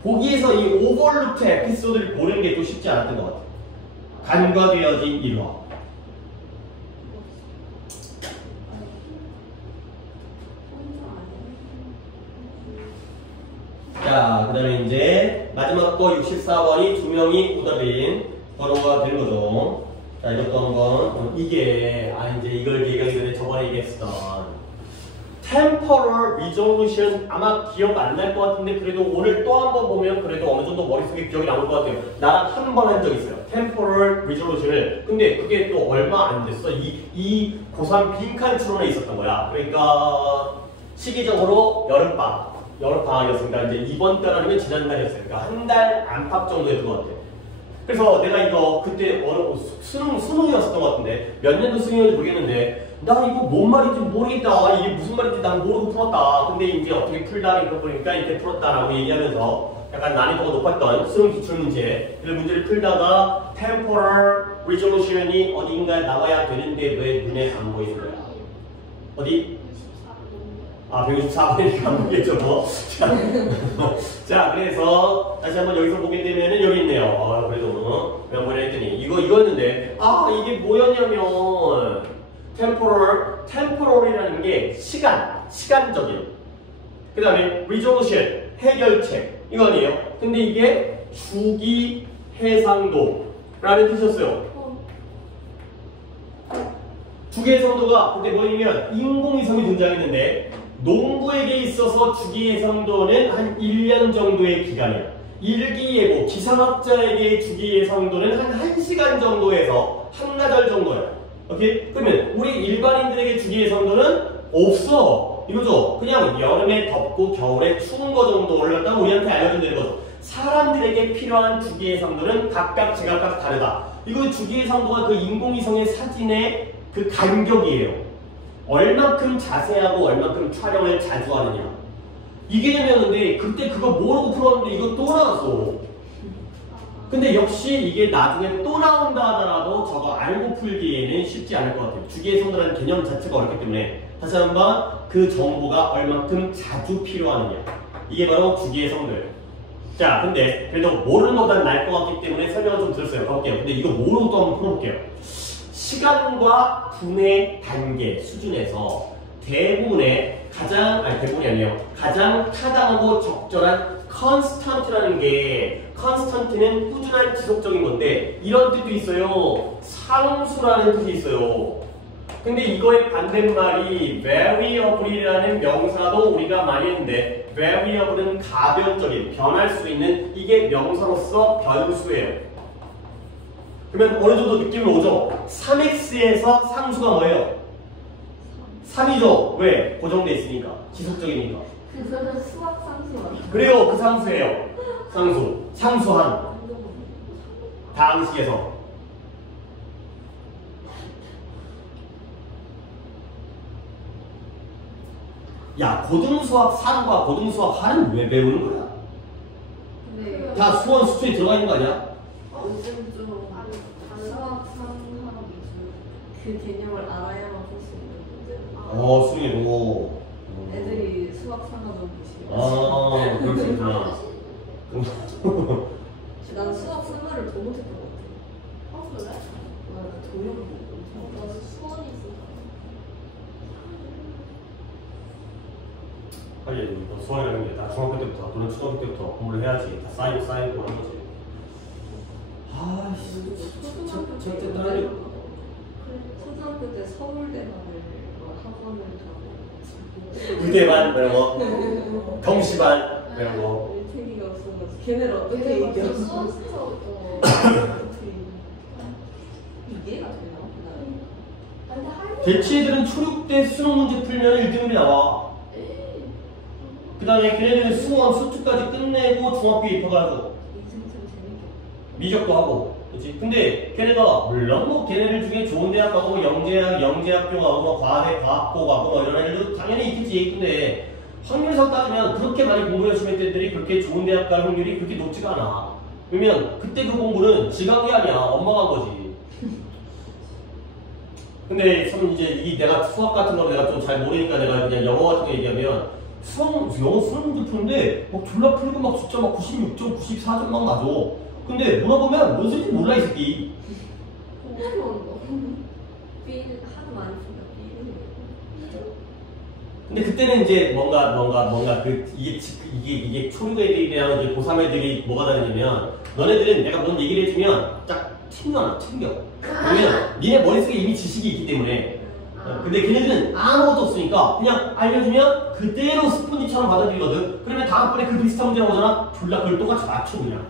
보기에서 이 오버루트 에피소드를 보는 게 또 쉽지 않았던 것 같아요. 간과되어진 일화. 자, 그 다음에 이제 마지막 거 64번이 두 명이 오답인 번호가 되는 거죠. 자, 이것도 한번 이게 이제 이걸 얘기하기 전에 저번에 얘기했었던 temporal resolution 아마 기억 안 날 것 같은데 그래도 오늘 또 한 번 보면 그래도 어느 정도 머릿속에 기억이 남을 것 같아요. 나랑 한 번 한 적 있어요. temporal resolution을. 근데 그게 또 얼마 안 됐어. 이 고3 빈칸 추론에 있었던 거야. 그러니까 시기적으로 여름방학이었으니까 이제 이번 달 아니면 지난달이었어요. 그러니까 한 달 안팎 정도였던 것 같아요. 그래서 내가 이거 그때 수능이었었던 것 같은데 몇 년도 수능이었는지 모르겠는데 나 이거 뭔 말인지 모르겠다. 이게 무슨 말인지 난 모르고 풀었다. 근데 이제 어떻게 풀다 이거 보니까 이렇게 풀었다라고 얘기하면서 약간 난이도가 높았던 수능 기출문제 그 문제를 풀다가 temporal resolution이 어딘가에 나와야 되는데 왜 눈에 안 보이는 거야? 어디? 아, 164번이니까 안 보겠죠. 자, 그래서 다시 한번 여기서 보게 되면은 여기 있네요. 그래도 내가 뭐라 했더니 이거였는데 이게 뭐였냐면 temporal이라는 게 시간적인. 그 다음에 resolution, 해결책 이거 아니에요. 근데 이게 주기 해상도라는 뜻이었어요. 주기 해상도가 그때 뭐냐면 인공위성이 등장했는데 농부에게 있어서 주기 해상도는 한 1년 정도의 기간이야. 일기예보, 기상학자에게 주기 해상도는 한 1시간 정도에서 한나절 정도야. 오케이? 그러면 우리 일반인들에게 주기 해상도는 없어. 이거죠? 그냥 여름에 덥고 겨울에 추운 거 정도를 갖다가 우리한테 알려준다는 거죠. 사람들에게 필요한 주기 해상도는 각각 제각각 다르다. 이거 주기 해상도가 그 인공위성의 사진의 그 간격이에요. 얼만큼 자세하고 얼만큼 촬영을 자주 하느냐. 이 개념이었는데 그때 그거 모르고 풀었는데 이거 또 나왔어. 근데 역시 이게 나중에 또 나온다 하더라도 저거 알고 풀기에는 쉽지 않을 것 같아요. 주기해상도라는 개념 자체가 어렵기 때문에 다시 한번 그 정보가 얼만큼 자주 필요하느냐. 이게 바로 주기해상도예요. 자, 근데 그래도 모르는 것보다는 나을 것 같기 때문에 설명을 좀 드렸어요. 가볼게요. 근데 이거 모르고 또 한번 풀어볼게요. 시간과 분의 단계 수준에서 대부분의 대부분이 아니에요. 가장 타당하고 적절한 constant라는 게 constant는 꾸준한 지속적인 건데 이런 뜻도 있어요. 상수라는 뜻이 있어요. 근데 이거의 반대말이 variable이라는 명사도 우리가 많이 했는데 variable은 가변적인, 변할 수 있는 이게 명사로서 변수예요. 그러면 어느 정도 느낌이 오죠? 3x에서 상수가 뭐예요? 3이죠? 왜? 고정돼 있으니까. 지속적이니까. 그거는 수학 상수 아니야? 그래요. 그 상수예요. 상수한. 다음 식에서. 야, 고등수학 3과 고등수학 하는 왜 배우는 거야? 네. 다 수원 수준에 들어가 있는 거 아니야? 요즘 좀 수학 상하고 미술 그 개념을 알아야만 볼 수 있는 문제. 수능에도. 애들이 수학 상하 너무 무시해. 그렇구나. 난 수학 상하를 더 못했던 것 같아. 그래? 나 도형을 못. 나 수원이 있어. 빨리 수학이라는 게 다 중학교 때부터 또는 초등학교 때부터 공부를 해야지. 다 쌓이고 하는 거지. 절대 따라리. 초등학교 때 서울대만을 학원을 가고 의대반 이런 거, 경시반 이런 거. 일택이가 없어가지고 걔네를 어떻게 이겨? 이해가 되나? 대치 애들은 초육 때 수능 문제 풀면 1등급이 나와. 그 다음에 걔네들은 수원, 수투까지 끝내고 중학교 입학하고 미적도 하고, 그렇지? 근데 걔네가 물론 뭐 걔네들 중에 좋은 대학 가고 뭐 영재학교 가고 뭐 과대 과학고 가고 뭐 이런 애들도 당연히 있겠지. 근데 확률상 따지면 그렇게 많이 공부 열심히 했던 애들이 그렇게 좋은 대학 갈 확률이 그렇게 높지가 않아. 왜냐면 그때 그 공부는 지가 한 게 아니야. 엄마가 한 거지. 근데 참 이제 이 내가 수학 같은 거 내가 좀 잘 모르니까 내가 그냥 영어 같은 거 얘기하면 영어 수능 문제 푸는데 막 졸라 풀고 막 숫자 막 96점, 94점 막 맞아. 근데 물어보면 뭔 소리인지 몰라 이 새끼. 빌 하도 많이 푼다. 근데 그때는 이제 뭔가 이게 초육 애들이랑 이제 고3 애들이 뭐가 다르냐면 너네들은 내가 뭔 얘기를 해주면 딱 튕겨. 왜냐면 니네 머릿속에 이미 지식이 있기 때문에. 근데 걔네들은 아무것도 없으니까 그냥 알려주면 그대로 스폰지처럼 받아들이거든. 그러면 다음번에 그 비슷한 문제 나오잖아. 졸라 그걸 똑같이 맞춰 그냥.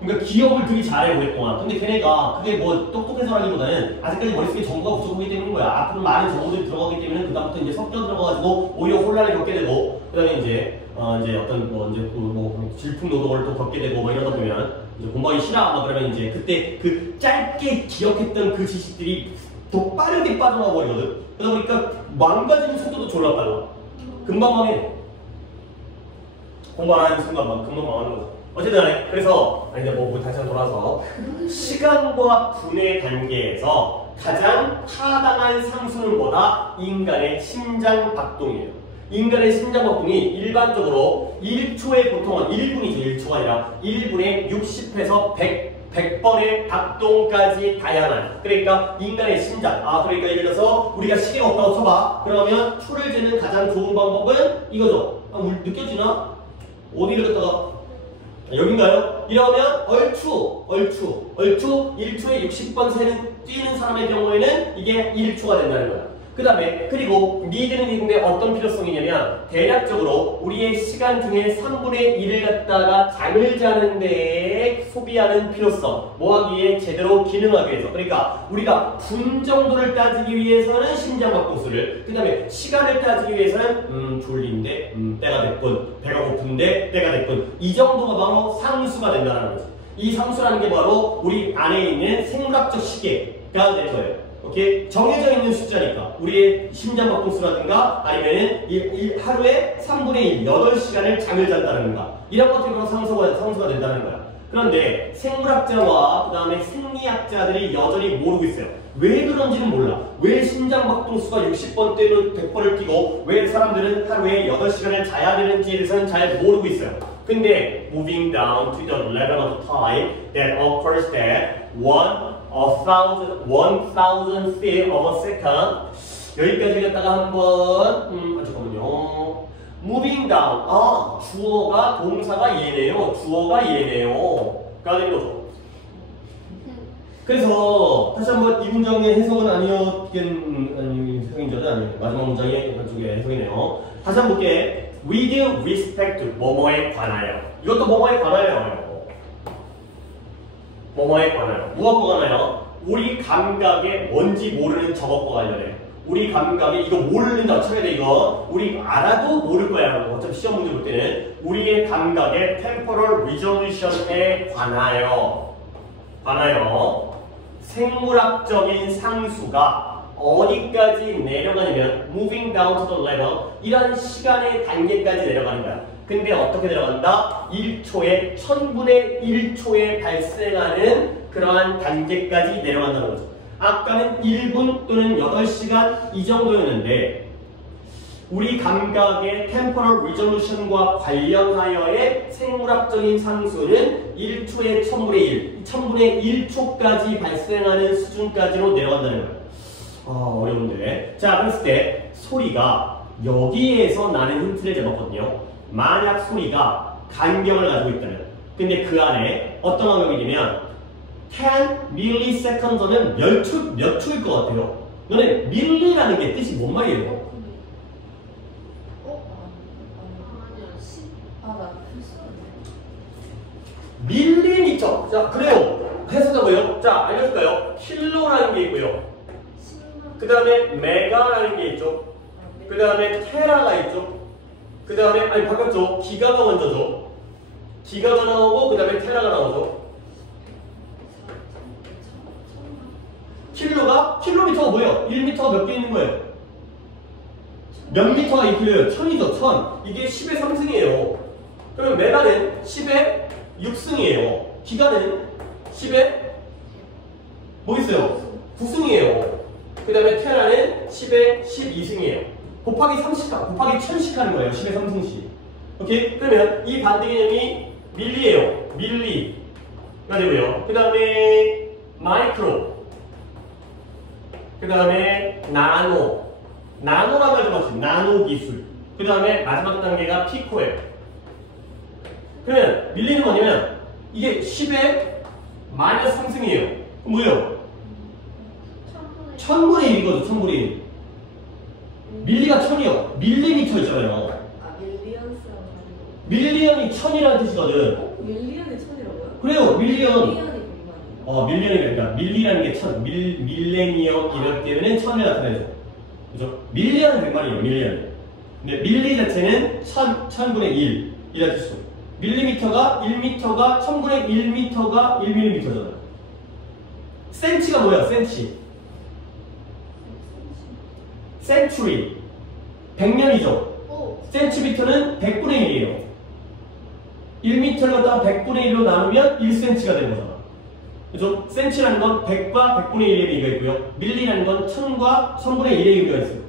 그러니까 기억을 되게 잘해 오랫동안. 근데 걔네가 그게 뭐 똑똑해서라기보다는 아직까지 머릿속에 정보가 부족하기 때문인 거야. 앞으로 많은 정보들이 들어가기 때문에 그다음부터 이제 섞여 들어가가지고 오히려 혼란을 겪게 되고, 그다음에 이제 어떤 뭐 질풍 노동을 또 겪게 되고 뭐 이러다 보면 이제 공부하기 싫어. 막 그러면 이제 그때 그 짧게 기억했던 그 지식들이 더 빠르게 빠져나와 버리거든. 그러다 보니까 망가지는 속도도 졸라 빨라. 금방 망해. 공부 안 하는 순간 금방 망하는 거죠. 어쨌든 간에 그래서 이제 뭐 다시 한번 돌아서 시간과 분의 단계에서 가장 타당한 상수는 뭐다? 인간의 심장 박동이에요. 인간의 심장박동이 일반적으로 1초에 보통은 1분이죠. 1초가 아니라 1분에 60에서 100번의 박동까지 다양한. 그러니까 인간의 심장. 그러니까 예를 들어서 우리가 시계가 없다고 쳐봐. 그러면 초를 재는 가장 좋은 방법은 이거죠. 느껴지나? 어디를 갖다가 여긴가요? 이러면 얼추 1초에 60번 뛰는 사람의 경우에는 이게 1초가 된다는 거야. 그 다음에 그리고 니드는 있는데 어떤 필요성이냐면 대략적으로 우리의 시간 중에 3분의 1을 갖다가 잠을 자는데 소비하는 필요성, 뭐 하기 위해? 제대로 기능하기 위해서. 그러니까 우리가 분 정도를 따지기 위해서는 심장박동수를, 그 다음에 시간을 따지기 위해서는 졸린데 때가 됐군, 배가 고픈데 때가 됐군, 이 정도가 바로 상수가 된다는 거지. 이 상수라는 게 바로 우리 안에 있는 생물학적 시계가 될 거예요. 오케이? 정해져 있는 숫자니까 우리의 심장박동수라든가 아니면은 하루에 3분의 1, 8시간을 잠을 잔다는가 이런 것들이 바로 상수가 된다는 거야. 그런데 생물학자와 그 다음에 생리학자들이 여전히 모르고 있어요. 왜 그런지는 몰라. 왜 심장박동수가 60번 때는 100번을 뛰고 왜 사람들은 하루에 8시간을 자야 되는지에 대해서는 잘 모르고 있어요. 근데 moving down to the level of time that occurs that 1000 feet of a second. 여기까지 갔다가 한번 잠깐만요. moving down. 주어가 동사가 얘네요. 주어가 얘네요. 가 되는 거죠. 그래서 다시 한번 이 문장의 해석은 아니에요. 마지막 문장의 한쪽의 해석이네요. 다시 한번 볼게. With respect to 뭐뭐에 관하여. 이것도 뭐뭐에 관하여요. 뭐뭐에 관하여. 무엇과 관하여? 우리 감각에 뭔지 모르는 저것과 관련해. 우리 감각에 이거 모르는다 쳐야 돼. 이거 우리 알아도 모를 거야. 어차피 시험 문제 볼 때는 우리의 감각의 temporal resolution에 관하여 생물학적인 상수가 어디까지 내려가냐면 moving down to the level, 이런 시간의 단계까지 내려가는 거야. 근데 어떻게 내려간다? 1초에 1000분의 1초에 발생하는 그러한 단계까지 내려간다는 거죠. 아까는 1분 또는 8시간 이 정도였는데 우리 감각의 temporal resolution과 관련하여의 생물학적인 상수는 1초에 1000분의 1초까지 발생하는 수준까지로 내려간다는 거예요. 어려운데. 자, 그랬을 때 소리가 여기에서 나는 힌트를 잡았거든요. 만약 소리가 간격을 가지고 있다면, 근데 그 안에 어떤 간격이냐면 10 milliseconds는 몇 초일 것 같아요? 너네 밀리라는 게 뜻이 뭔 말이에요? 밀리미터. 자, 그래요. 해석해 뭐예요? 자, 알려줄까요? 킬로라는 게 있고요. 그 다음에 메가라는 게 있죠. 그 다음에 테라가 있죠. 그 다음에 바꿨죠. 기가가 먼저죠. 기가가 나오고 그 다음에 테라가 나오죠. 킬로미터가 뭐예요? 1미터가 몇 개 있는 거예요? 몇 미터가 1킬로예요? 1000이죠. 1000. 이게 10의 3승이에요. 그러면 메가는 10의 6승이에요. 기가는 10의 뭐 있어요? 9승이에요. 그 다음에 테라는 10의 12승이에요. 곱하기 1000씩 하는 거예요. 10의 3승씩. 오케이? 그러면 이 반대 개념이 밀리예요. 밀리가 되고요. 그 다음에 마이크로. 그 다음에 나노라는 말 좀 하세요. 나노 기술. 그 다음에 마지막 단계가 피코예요. 그러면 밀리는 뭐냐면 이게 10의 마이너스 3승이에요. 뭐예요? 1000분의 1이거든. 1000분의 1. 밀리가 1000이요. 밀리미터 있잖아요. 밀리언이 1000이라는 뜻이거든. 밀리언이 1000이라고요? 그래요. 밀리언. 밀리언이 밀리언이 그러니까 밀리라는 게 1000. 밀레니엄 이럴 때는 1000을 나타내죠. 그죠? 밀리언은 100만이에요. 밀리언. 근데 밀리 자체는 1000분의 1이라는 뜻이죠. 밀리미터가 1미터가 1000분의 1미터가 1mm잖아. 센치가 뭐야? 센치. 센츄리. 100년이죠. 센티미터는 100분의 1이에요. 1m를 갖다가 100분의 1로 나누면 1cm가 되는 거잖아. 그죠? 센치라는 건 100과 100분의 1의 의미가 있고요. 밀리라는 건 1000과 1000분의 1의 의미가 있어요.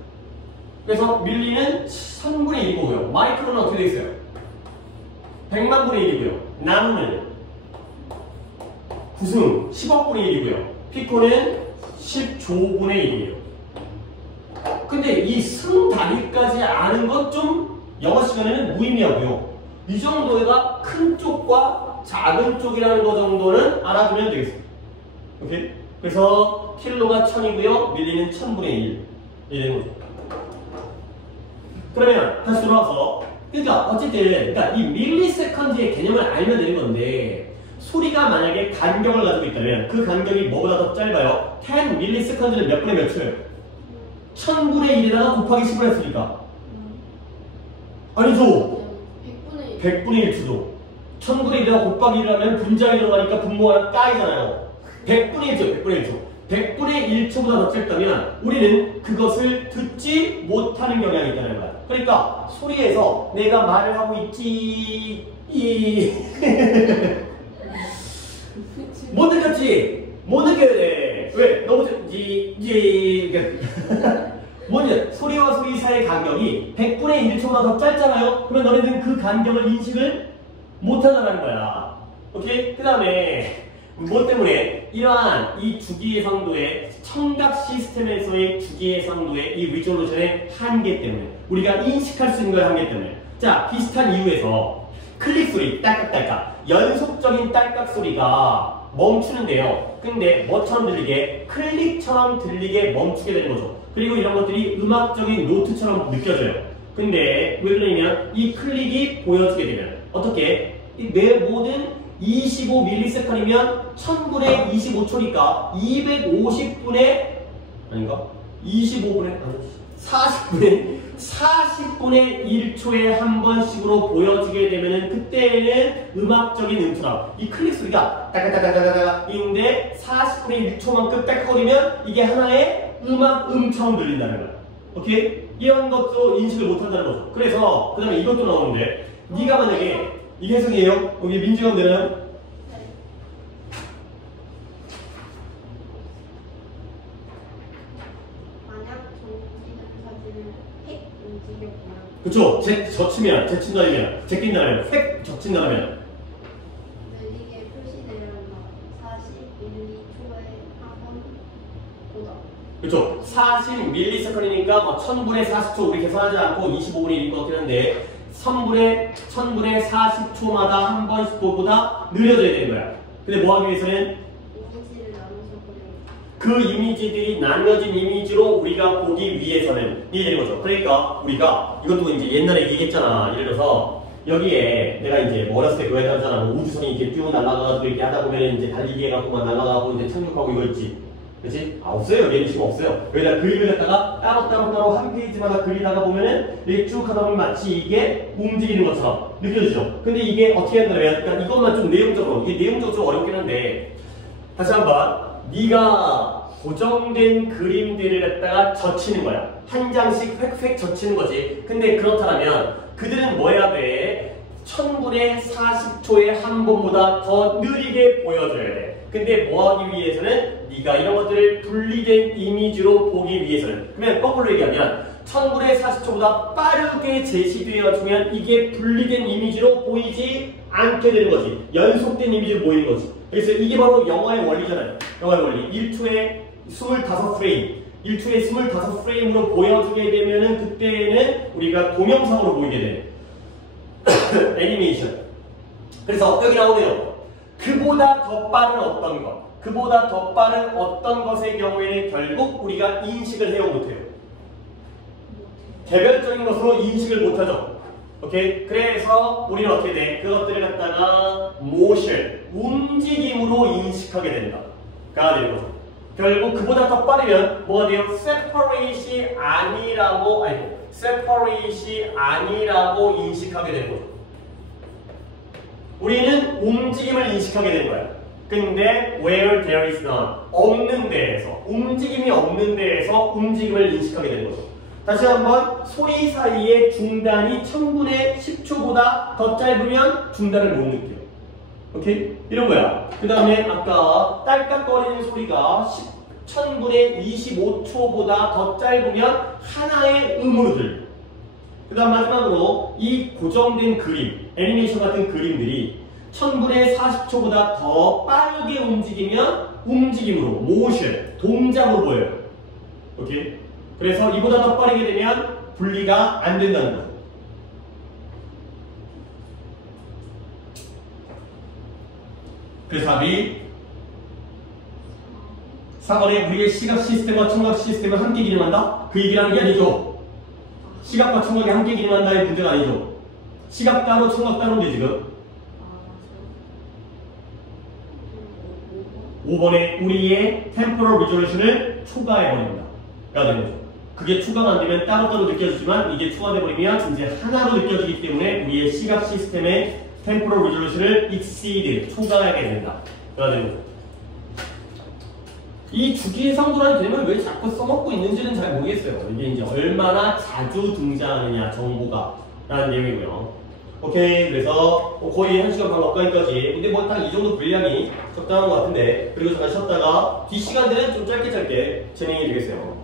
그래서 밀리는 1000분의 1이고요. 마이크로는 어떻게 되어 있어요? 100만 분의 1이고요. 나노는 구승 10억 분의 1이고요. 피코는 10조분의 1이에요. 근데 이 승 단위까지 아는 건 좀 영어 시간에는 무의미하고요. 이 정도가 큰 쪽과 작은 쪽이라는 거 정도는 알아두면 되겠습니다. 오케이? 그래서 킬로가 1000이고요. 밀리는 1000분의 1. 이런 거죠. 그러면 다시 돌아와서 그러니까 어쨌든 그러니까 이 밀리세컨드의 개념을 알면 되는 건데 소리가 만약에 간격을 가지고 있다면 그 간격이 뭐보다 더 짧아요? 10 밀리세컨드는 몇 분의 몇 초예요? 1000분의 1에다가 곱하기 10을 했으니까 아니죠. 100분의 1초죠. 1000분의 1에다가 곱하기 1을 하면 분자에 들어가니까 분모가 까이잖아요. 100분의 1초, 100분의 1초. 100분의 1초보다 더 짧다면 우리는 그것을 듣지 못하는 경향이 있다는 거야. 그러니까 소리에서 내가 말을 하고 있지 못 느꼈지? 못 느껴야 돼. 왜? 너무 뭐냐? 소리와 소리 사이의 간격이 100분의 1초보다 더 짧잖아요? 그러면 너네들은 그 간격을 인식을 못하다는 거야. 오케이? 그 다음에 뭐 때문에? 이러한 이 주기예상도의 청각 시스템에서의 주기예상도의 이 리졸루션의 한계 때문에 우리가 인식할 수 있는 거의 한계 때문에 자 비슷한 이유에서 클릭 소리 딸깍딸깍 연속적인 딸깍 소리가 멈추는데요. 근데 뭐처럼 들리게? 클릭처럼 들리게 멈추게 되는 거죠. 그리고 이런 것들이 음악적인 노트처럼 느껴져요. 근데 왜 그러냐면 이 클릭이 보여주게 되면 어떻게? 내 모든 25ms이면 1000분의 25초니까 250분의 아닌가? 25분의 40분의 1초에 한 번씩으로 보여지게 되면은 그때는 음악적인 음투라 이 클릭 소리가 따가따가따가인데 40분의 1초만큼 빽거리면 이게 하나의 음처럼 들린다는 거야. 오케이? 이런 것도 인식을 못한다는 거죠. 그래서 그 다음에 이것도 나오는데 네가 만약에 이게 해석이에요? 여기 민지가 되나요? 네. 만약 정지는 사진을 획 움직여보면 그쵸? 젖히면, 제친다면, 제낀다면, 획 젖힌다면 느리게 표시되려면 40ml초에 한 번보다 그쵸? 40ms니까 뭐 1000분의 40초 우리 계산하지 않고 25분의 1인 것 같긴 한데 1000분의 40초마다 한 번씩 보다 느려져야 되는 거야. 근데 뭐 하기 위해서는 이미지를 나눠서 보려면 그 이미지들이 나뉘어진 이미지로 우리가 보기 위해서는 이게 되는 거죠. 그러니까 우리가 이것도 이제 옛날에 얘기했잖아. 예를 들어서 여기에 내가 이제 뭐 어렸을 때 그거 했잖아. 뭐 우주선이 이렇게 쭉 날아가가지고 이렇게 하다 보면 이제 달리기 해갖고 막 날아가고 이제 착륙하고 이거 있지. 그치? 없어요. 얘는 지금 없어요. 여기다 그림을 갖다가 따로 한 페이지마다 그리다가 보면은 이렇게 쭉 하다 보면 마치 이게 움직이는 것처럼 느껴지죠? 근데 이게 어떻게 한다면, 그러니까 이것만 좀 내용적으로, 이게 내용적으로 좀 어렵긴 한데, 다시 한번, 네가 고정된 그림들을 갖다가 젖히는 거야. 한 장씩 획획 젖히는 거지. 근데 그렇다면, 그들은 뭐 해야 돼? 1000분의 40초에 한 번보다 더 느리게 보여줘야 돼. 근데 뭐 하기 위해서는 네가 이런 것들을 분리된 이미지로 보기 위해서는 그러면 거꾸로 얘기하면 1000분의 40초보다 빠르게 제시되어주면 이게 분리된 이미지로 보이지 않게 되는 거지. 연속된 이미지로 보이는 거지. 그래서 이게 바로 영화의 원리잖아요. 영화의 원리. 1초에 25프레임 1초에 25프레임으로 보여주게 되면은 그때는 우리가 동영상으로 보이게 돼. 애니메이션. 그래서 여기 나오네요. 그보다 더 빠른 어떤 것, 그보다 더 빠른 어떤 것의 경우에는 결국 우리가 인식을 해요, 못해요? 개별적인 것으로 인식을 못하죠. 오케이? 그래서 우리는 어떻게 돼? 그것들을 갖다가 motion, 움직임으로 인식하게 된다가 되는 거죠. 결국 그보다 더 빠르면 뭐가 돼요? separate이 아니라고 인식하게 되는 거죠. 우리는 움직임을 인식하게 되는 거야. 근데 where there is none, 없는 데에서, 움직임이 없는 데에서 움직임을 인식하게 되는 거죠. 다시 한번 소리 사이의 중단이 1000분의 10초보다 더 짧으면 중단을 못 느껴요. 오케이? 이런 거야. 그 다음에 아까 딸깍거리는 소리가 1000분의 25초보다 더 짧으면 하나의 음으로 들려. 그 다음 마지막으로 이 고정된 그림, 애니메이션 같은 그림들이 1000분의 40초보다 더 빠르게 움직이면 움직임으로, 모션, 동작으로 보여요. 오케이? 그래서 이보다 더 빠르게 되면 분리가 안 된다는 거예요. 그래서 답이 4번에 우리의 시각 시스템과 청각 시스템을 함께 기능한다? 그 얘기라는 게 아니죠. 시각과 청각이 함께 기능한다의 문제가 아니죠. 시각 따로 청각 따로인데 지금 5번에 우리의 템포럴 리조레이션을 초과해버립니다. 가 되는 거죠. 그게 추가가 안 되면 따로따로 느껴지지만 이게 추가돼버리면 이제 하나로 느껴지기 때문에 우리의 시각 시스템의 템포럴 리조레이션을 exceed, 초과하게 된다. 가 되는 거죠. 이 주기해상도라는 개념을 왜 자꾸 써먹고 있는지는 잘 모르겠어요. 이게 이제 얼마나 자주 등장하느냐, 정보가. 라는 내용이고요. 오케이. 그래서 거의 1시간 반 가까이까지. 근데 뭐 딱 이 정도 분량이 적당한 것 같은데. 그리고 잠깐 쉬었다가 뒷시간들은 좀 짧게 진행해 드리겠어요.